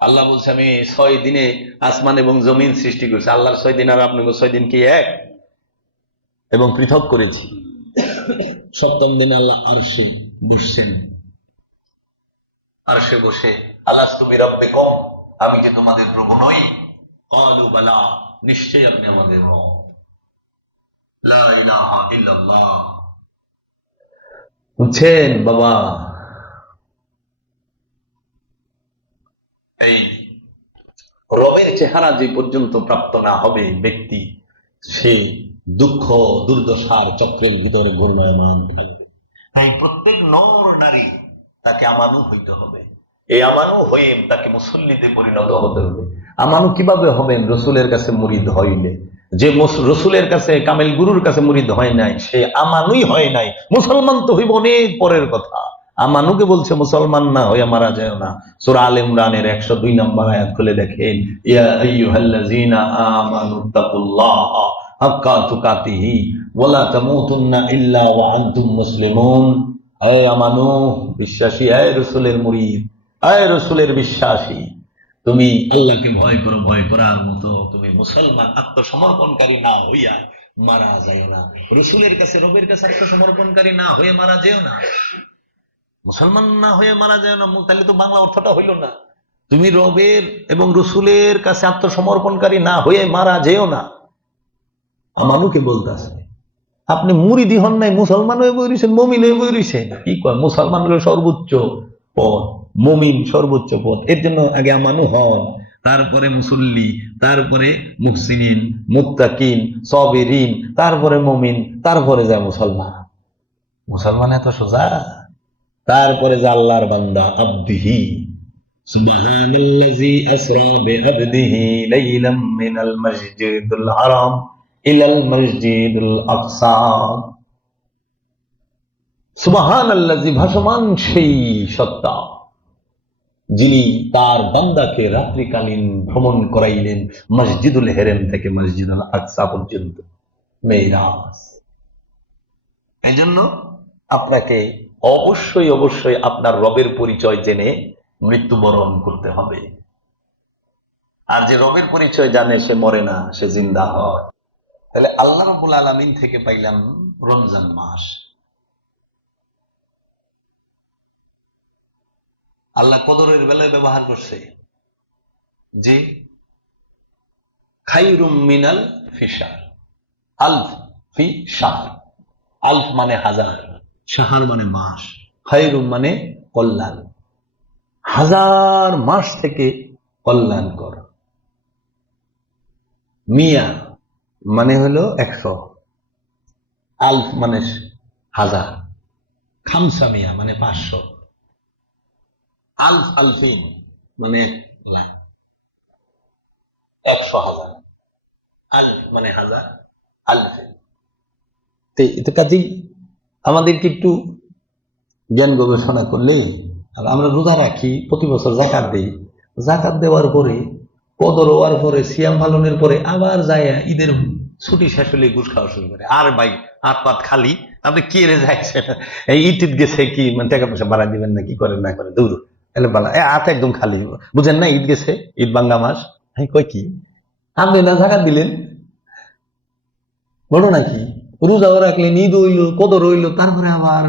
আল্লাহ বলছে আমি 6 দিনে আসমান এবং জমিন সৃষ্টি করছি। আল্লাহর 6 দিন আর আপনাকে 6 দিন কি এক? এবং পৃথক করেছি। সপ্তম দিনে আল্লাহ আরশে বসছেন, আরশে বসে আলাস্তু বিরাব্বিকুম, আমি কি তোমাদের প্রভু নই? ক্বালু বালা, নিশ্চয়ই আপনি আমাদের রব। লা ইলাহা ইল্লাল্লাহ। বুঝছেন বাবা? এই রবের চেহারা যে পর্যন্ত প্রাপ্ত না হবে ব্যক্তি, সে দুঃখ দুর্দশার চক্রের ভিতরে ঘূর্ণায়মান থাকবে। তাই প্রত্যেক নর নারী তাকে আমানু হইতে হবে। এই আমানু হয়ে তাকে মুসল্লিতে পরিণত হতে হবে। আমানু কিভাবে হবেন? রসুলের কাছে মুরিদ হইলে। যে রসুলের কাছে, কামেল গুরুর কাছে মুরিদ হয় নাই, সে আমানুই হয় নাই। মুসলমান তো হইব অনেক পরের কথা। আমানুকে বলছে মুসলমান না হইয়া মারা যায় না। সূরা আল ইমরানের 102 নম্বর আয়াত খুলে দেখেন, ইয়া আইয়ুহাল্লাযীনা আমানুত্তাকুল্লাহা হাক্কা তুকাতিহি ওয়া লা তামুতুন্না ইল্লা ওয়া আনতুম মুসলিমুন। হে আমানু, বিশ্বাসী, হে রাসূলের মুরিদ, হে রাসূলের বিশ্বাসী, তুমি আল্লাহকে ভয় করো, ভয় করার মতো তুমি মুসলমান আত্মসমর্পণকারী না হইয়া মারা যায় না। রাসূলের কাছে, রবের কাছে আত্মসমর্পণকারী না হয়ে মারা যায় না, মুসলমান না হয়ে মারা যায় না। তাহলে তো বাংলা অর্থটা হইল না। তুমি রবের এবং রসুলের কাছে আত্মসমর্পণকারী না হয়ে মারা যেও না। আমানুকে বলতেছে আপনি মুরিদি হন নাই, মুসলমান হয়ে বইছেন, মমিন হয়ে বইছেন। কি কয়? মুসলমান হলো সর্বোচ্চ পদ, মমিন সর্বোচ্চ পদ। এর জন্য আগে আমানু হন, তারপরে মুসল্লি, তারপরে মুহসিনিন, মুত্তাকিন, সাবিরিন, তারপরে মুমিন, তারপরে যায় মুসলমান। মুসলমান এত সোজা? তারপরে যে আল্লাহর বান্দা, আব্দিহি সুবহানাল্লাযী আসরা বিআবদিহি লাইলাম মিনাল মাসজিদিল হারাম ইলাল মাসজিদিল আকসা। সুবহানাল্লাযী, ভাসমান সেই সত্তা যিনি তার বান্দাকে রাত্রিকালীন ভ্রমণ করাইলেন মসজিদুল হেরেম থেকে মসজিদুল আকসা পর্যন্ত, মেরাজ। এই জন্য আপনাকে অবশ্যই অবশ্যই আপনার রবের পরিচয় জেনে মৃত্যুবরণ করতে হবে। আর যে রবের পরিচয় জানে সে মরে না, সে জিন্দা হয়। তাহলে আল্লাহ রাব্বুল আলামিন থেকে পাইলাম রমজান মাস। আল্লাহ কদরের বেলায় ব্যবহার করছে যে খাইরুম মিনাল ফিশার, আলফ ফি শাহর। আলফ মানে হাজার, শাহর মানে মাস, খাইরুম মানে কল্যাণ। হাজার মাস থেকে কল্যাণকর। মিয়া মানে হলো 100, আলফ মানে হাজার, খামসা মিয়া মানে 500, আলফ আলফিন মানে 100,000, আলফ মানে হাজার, আলফিন। তো কাজেই আমাদেরকে একটু জ্ঞান গবেষণা করলে, আর আমরা রোজা রাখি, প্রতি বছর যাকাত দিই, যাকাত দেওয়ার পরে, কদর হওয়ার পরে, সিয়াম পালনের পরে আবার যায় ঈদের ছুটি শেষ হলে ঘুষ খাওয়া শুরু করে। আর ভাই হাত পাত খালি, আপনি কি রে যাইছেন, এই ঈদ গেছে কি মানে টাকা পয়সা বাড়াই দিবেন না, কি করেন না করেন, দৌড় এলে বালা হাত একদম খালি, বুঝেন না ঈদ গেছে, ঈদ বাঙ্গা মাস। হ্যাঁ কয় কি আপনি না যাকাত দিলেন, বলো নাকি রোজাও রাখলেন, ঈদ হইল, কদর হইল, তারপরে আবার।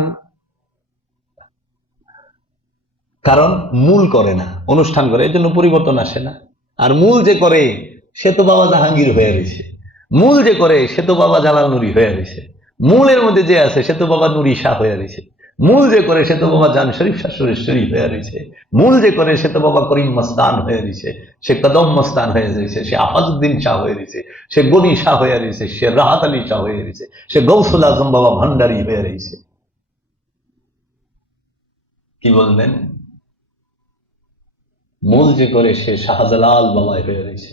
কারণ মূল করে না, অনুষ্ঠান করে, এর জন্য পরিবর্তন আসে না। আর মূল যে করে সে তো বাবা জাহাঙ্গীর হয়ে রয়েছে, মূল যে করে সে তো বাবা জালাল নুরি হয়ে রয়েছে, মূলের মধ্যে যে আছে সে তো বাবা নুরি শাহ হয়ে রয়েছে, মূল যে করে সে তো বাবা জান শরীফ শাহ শরীফ হয়ে রয়েছে, মূল যে করে সে তো বাবা করিম মস্তান হয়ে রয়েছে, সে কদম মস্তান হয়ে রয়েছে, সে আফাজউদ্দিন শাহ হয়ে রয়েছে, সে গনি শাহ হয়ে রয়েছে, সে রাহাত আলী শাহ হয়ে রয়েছে, সে গৌসুল আজম বাবা ভান্ডারী হয়ে রয়েছে। কি বলবেন? মূল যে করে সে শাহজালাল বাবাই হয়ে রয়েছে,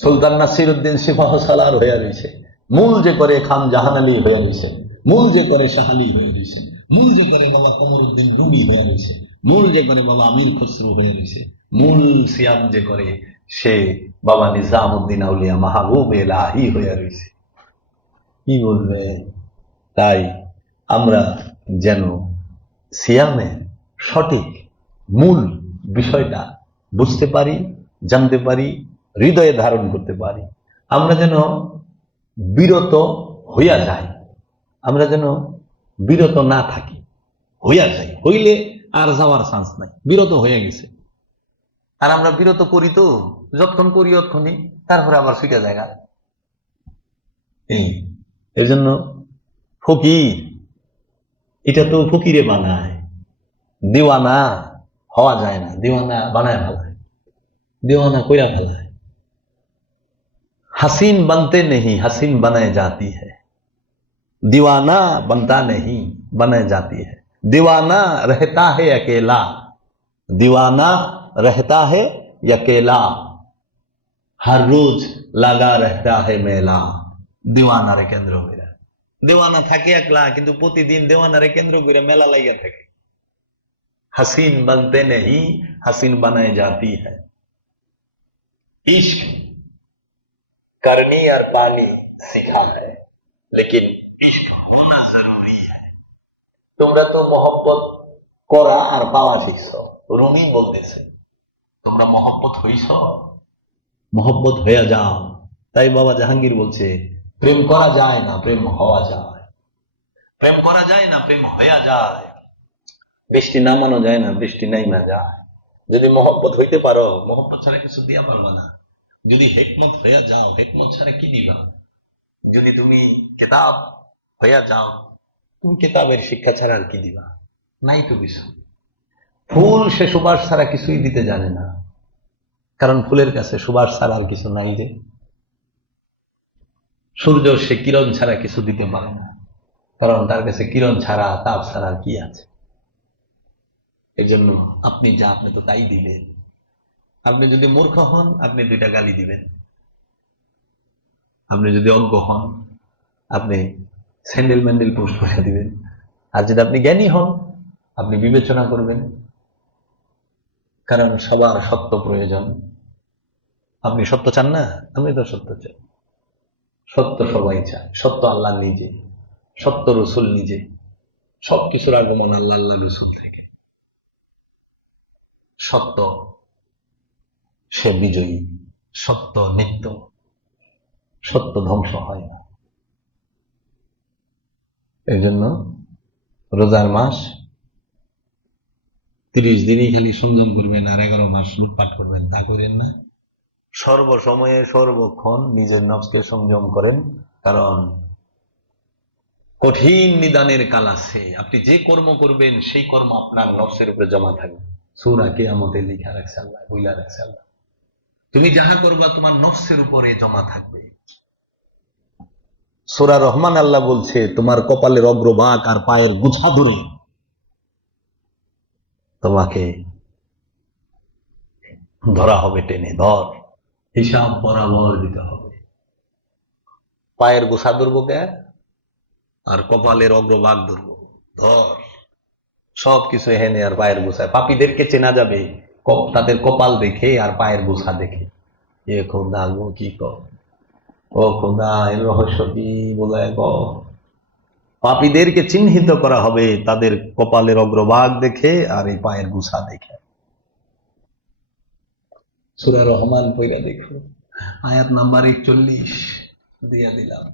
সুলতান নাসিরউদ্দিন সিপাহ সালার হয়ে রয়েছে, মূল যে করে খান জাহান আলী হয়ে রয়েছে, মূল যে করে শাহ আলী হয়ে রয়েছে, মূল যে করে বাবা কমরউদ্দিন রুবি হয়ে রয়েছে, মূল যে করে বাবা আমির খসরু হয়ে রয়েছে, মূল সিয়াম যে করে সে বাবা নিজামউদ্দিন আউলিয়া মাহবুব এলাহি হয়ে রয়েছে। কি বলবে? তাই আমরা যেন সিয়ামে সঠিক মূল বিষয়টা বুঝতে পারি, জানতে পারি, হৃদয়ে ধারণ করতে পারি। আমরা যেন বিরত হইয়া যাই, আমরা যেন বিরত না থাকি, হইয়া যাই। হইলে আর যাওয়ার চান্স নাই, বিরত হয়ে গেছে। আর আমরা বিরত করি তো, যতক্ষণ করি ততক্ষণই, তারপরে আবার ছুটে জায়গা। এর জন্য ফকির, এটা তো ফকিরে বানায়, দিওয়ানা হওয়া যায় না, দিওয়ানা বানায় ফেলায়, দিওয়ানা কইরা ফেলায়। हसीन बनते नहीं हसीन बनाए जाती है, दीवाना बनता नहीं बनाए जाती है, दीवाना रहता है अकेला, दीवाना रहता है अकेला, हर रोज लगा रहता है मेला। दीवाना रे केंद्र कइरा, दीवाना থাকে একলা কিন্তু প্রতিদিন দেওয়ানারে কেন্দ্র করে মেলা লাগিয়া থাকে। हसीन बनते नहीं हसीन बनाए जाती है, इश्क करनी और पानी सीखा है, लेकिन इश्क होना जरूरी है। তোমরা তো মহব্বত করা আর পাওয়া শিখছো, রুমি বলতেছে তোমরা মহব্বত হইছো, মহব্বত হয়ে যাও। তাই বাবা জাহাঙ্গীর বলছে প্রেম করা যায় না, প্রেম হওয়া যায়, প্রেম করা যায় না, প্রেম হয়ে যায়, বৃষ্টি নামানো যায় না, বৃষ্টি নাইমা যায়। যদি মহব্বত হইতে পারো, মহব্বত ছাড়া কিছু দিয়া পারবা না। যদি হিকমত হইয়া যাও, হিকমত ছাড়া কি দিবা? যদি তুমি কিতাব হইয়া যাও, তুমি কিতাবের শিক্ষা ছাড়া আর কি দিবা? নাই তো কিছু। ফুল সে সুবাস ছাড়া কিছুই দিতে জানে না। কারণ ফুলের কাছে সুবাস ছাড়া আর কিছু নাই। যে সূর্য সে কিরণ ছাড়া কিছু দিতে পারে না, কারণ তার কাছে কিরণ ছাড়া তাপ ছাড়া আর কি আছে। এই জন্য আপনি যা, আপনি তো তাই দিবেন। আপনি যদি মূর্খ হন, আপনি দুইটা গালি দিবেন। আপনি যদি অজ্ঞ হন, আপনি স্যান্ডেল ম্যান্ডেল পোস্ট করে দিবেন। আর যদি আপনি জ্ঞানী হন, আপনি বিবেচনা করবেন। কারণ সবার সত্য প্রয়োজন। আপনি সত্য চান না? আমি তো সত্য চাই। সত্য সবাই চায়। সত্য আল্লাহ নিজে, সত্য রসুল নিজে। সবকিছুর আগমন আল্লাহ, আল্লাহ রসুল থেকে। সত্য সে বিজয়ী, সত্য নিত্য, সত্য ধ্বংস হয় না। এই জন্য রোজার মাস 30 দিনই খালি সংযম করবেন আর 11 মাস লুটপাট করবেন, তা করেন না। সর্বসময়ে সর্বক্ষণ নিজের নফসকে সংযম করেন। কারণ কঠিন নিদানের কাল আছে। আপনি যে কর্ম করবেন সেই কর্ম আপনার নফসের উপরে জমা থাকবে। সূরা কিয়ামতে লিখা রাখছে আল্লাহ, বইলা রাখছে আল্লাহ। তুমি যাহা করবা তোমার নফসের উপরে জমা থাকবে। সূরা রহমান আল্লাহ বলছে, তোমার কপালের অগ্রভাগ আর পায়ের গুছা ধরে তোমাকে ধরা হবে, টেনে ধর, হিসাব বরাবর দিতে হবে। পায়ের গোছা ধরবো কে? আর কপালের অগ্রভাগ ধরবো, ধর। সবকিছু হেনে আর পায়ের গোছায়। পাপীদেরকে চেনা যাবে তাদের কপাল দেখে আর পায়ের গোছা দেখে। এ খোদা গো কি কর, ও খোদা এর রহস্য কি বোঝায় গ। পাপীদেরকে চিহ্নিত করা হবে তাদের কপালের অগ্রভাগ দেখে আর এই পায়ের গোছা দেখে। সূরা রহমান পইরা দেখো, আয়াত নাম্বার 41 দিয়া দিলাম,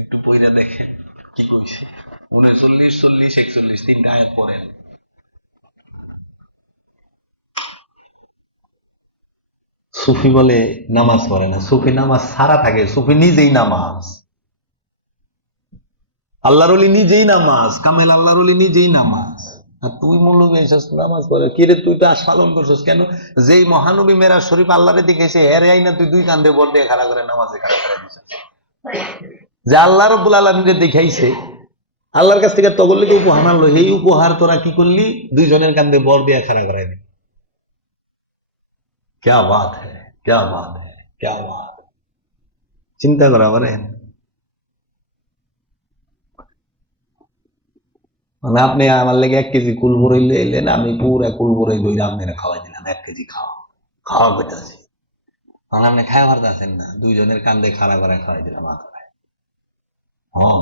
একটু পইরা দেখেন কি কইছে। 39, 40, 41 তিনটা আয়াত পড়েন। সুফি বলে নামাজ পড়ে না। সুফি নামাজ ছাড়া থাকে, সুফি নিজেই নামাজ। আল্লাহর ওলি নিজেই নামাজ, কামেল আল্লাহর ওলি নিজেই নামাজ। আর তুই মৌলবী এসেছ নামাজ পড়ে কিরে? তুই তো পালন করছিস কেন? যেই মহানবী মেরাজ শরীফ আল্লাহরে দেখেছে, এর আইনা তুই দুই কান্দে বর দিয়ে খাড়া করে নামাজে খাড়া করে দিছিস। যে আল্লাহ রাব্বুল আলামিনের দেখাইছে, আল্লাহর কাছ থেকে তগল্লিকে উপহার আনলো, এই উপহার তোরা কি করলি? দুইজনের কান্দে বর দিয়ে খাড়া করাই দিলি। ক্যা বাত হ্যায়, ক্যা বাত হ্যায়, ক্যা বাত। চিন্তা করা পারেন? মানে আপনি আমার লেগে 1 কেজি কুল বড়ই এলেন, আমি পুরা কুল বড়ই দইরা আপনারা খাওয়াই দিলাম। 1 কেজি খাওয়া খাওয়া বেটাছি, মানে আপনি খাওয়া পারতেছেন না, দুইজনের কান্দে খাড়া করে খাওয়াই দিলাম। হ্যাঁ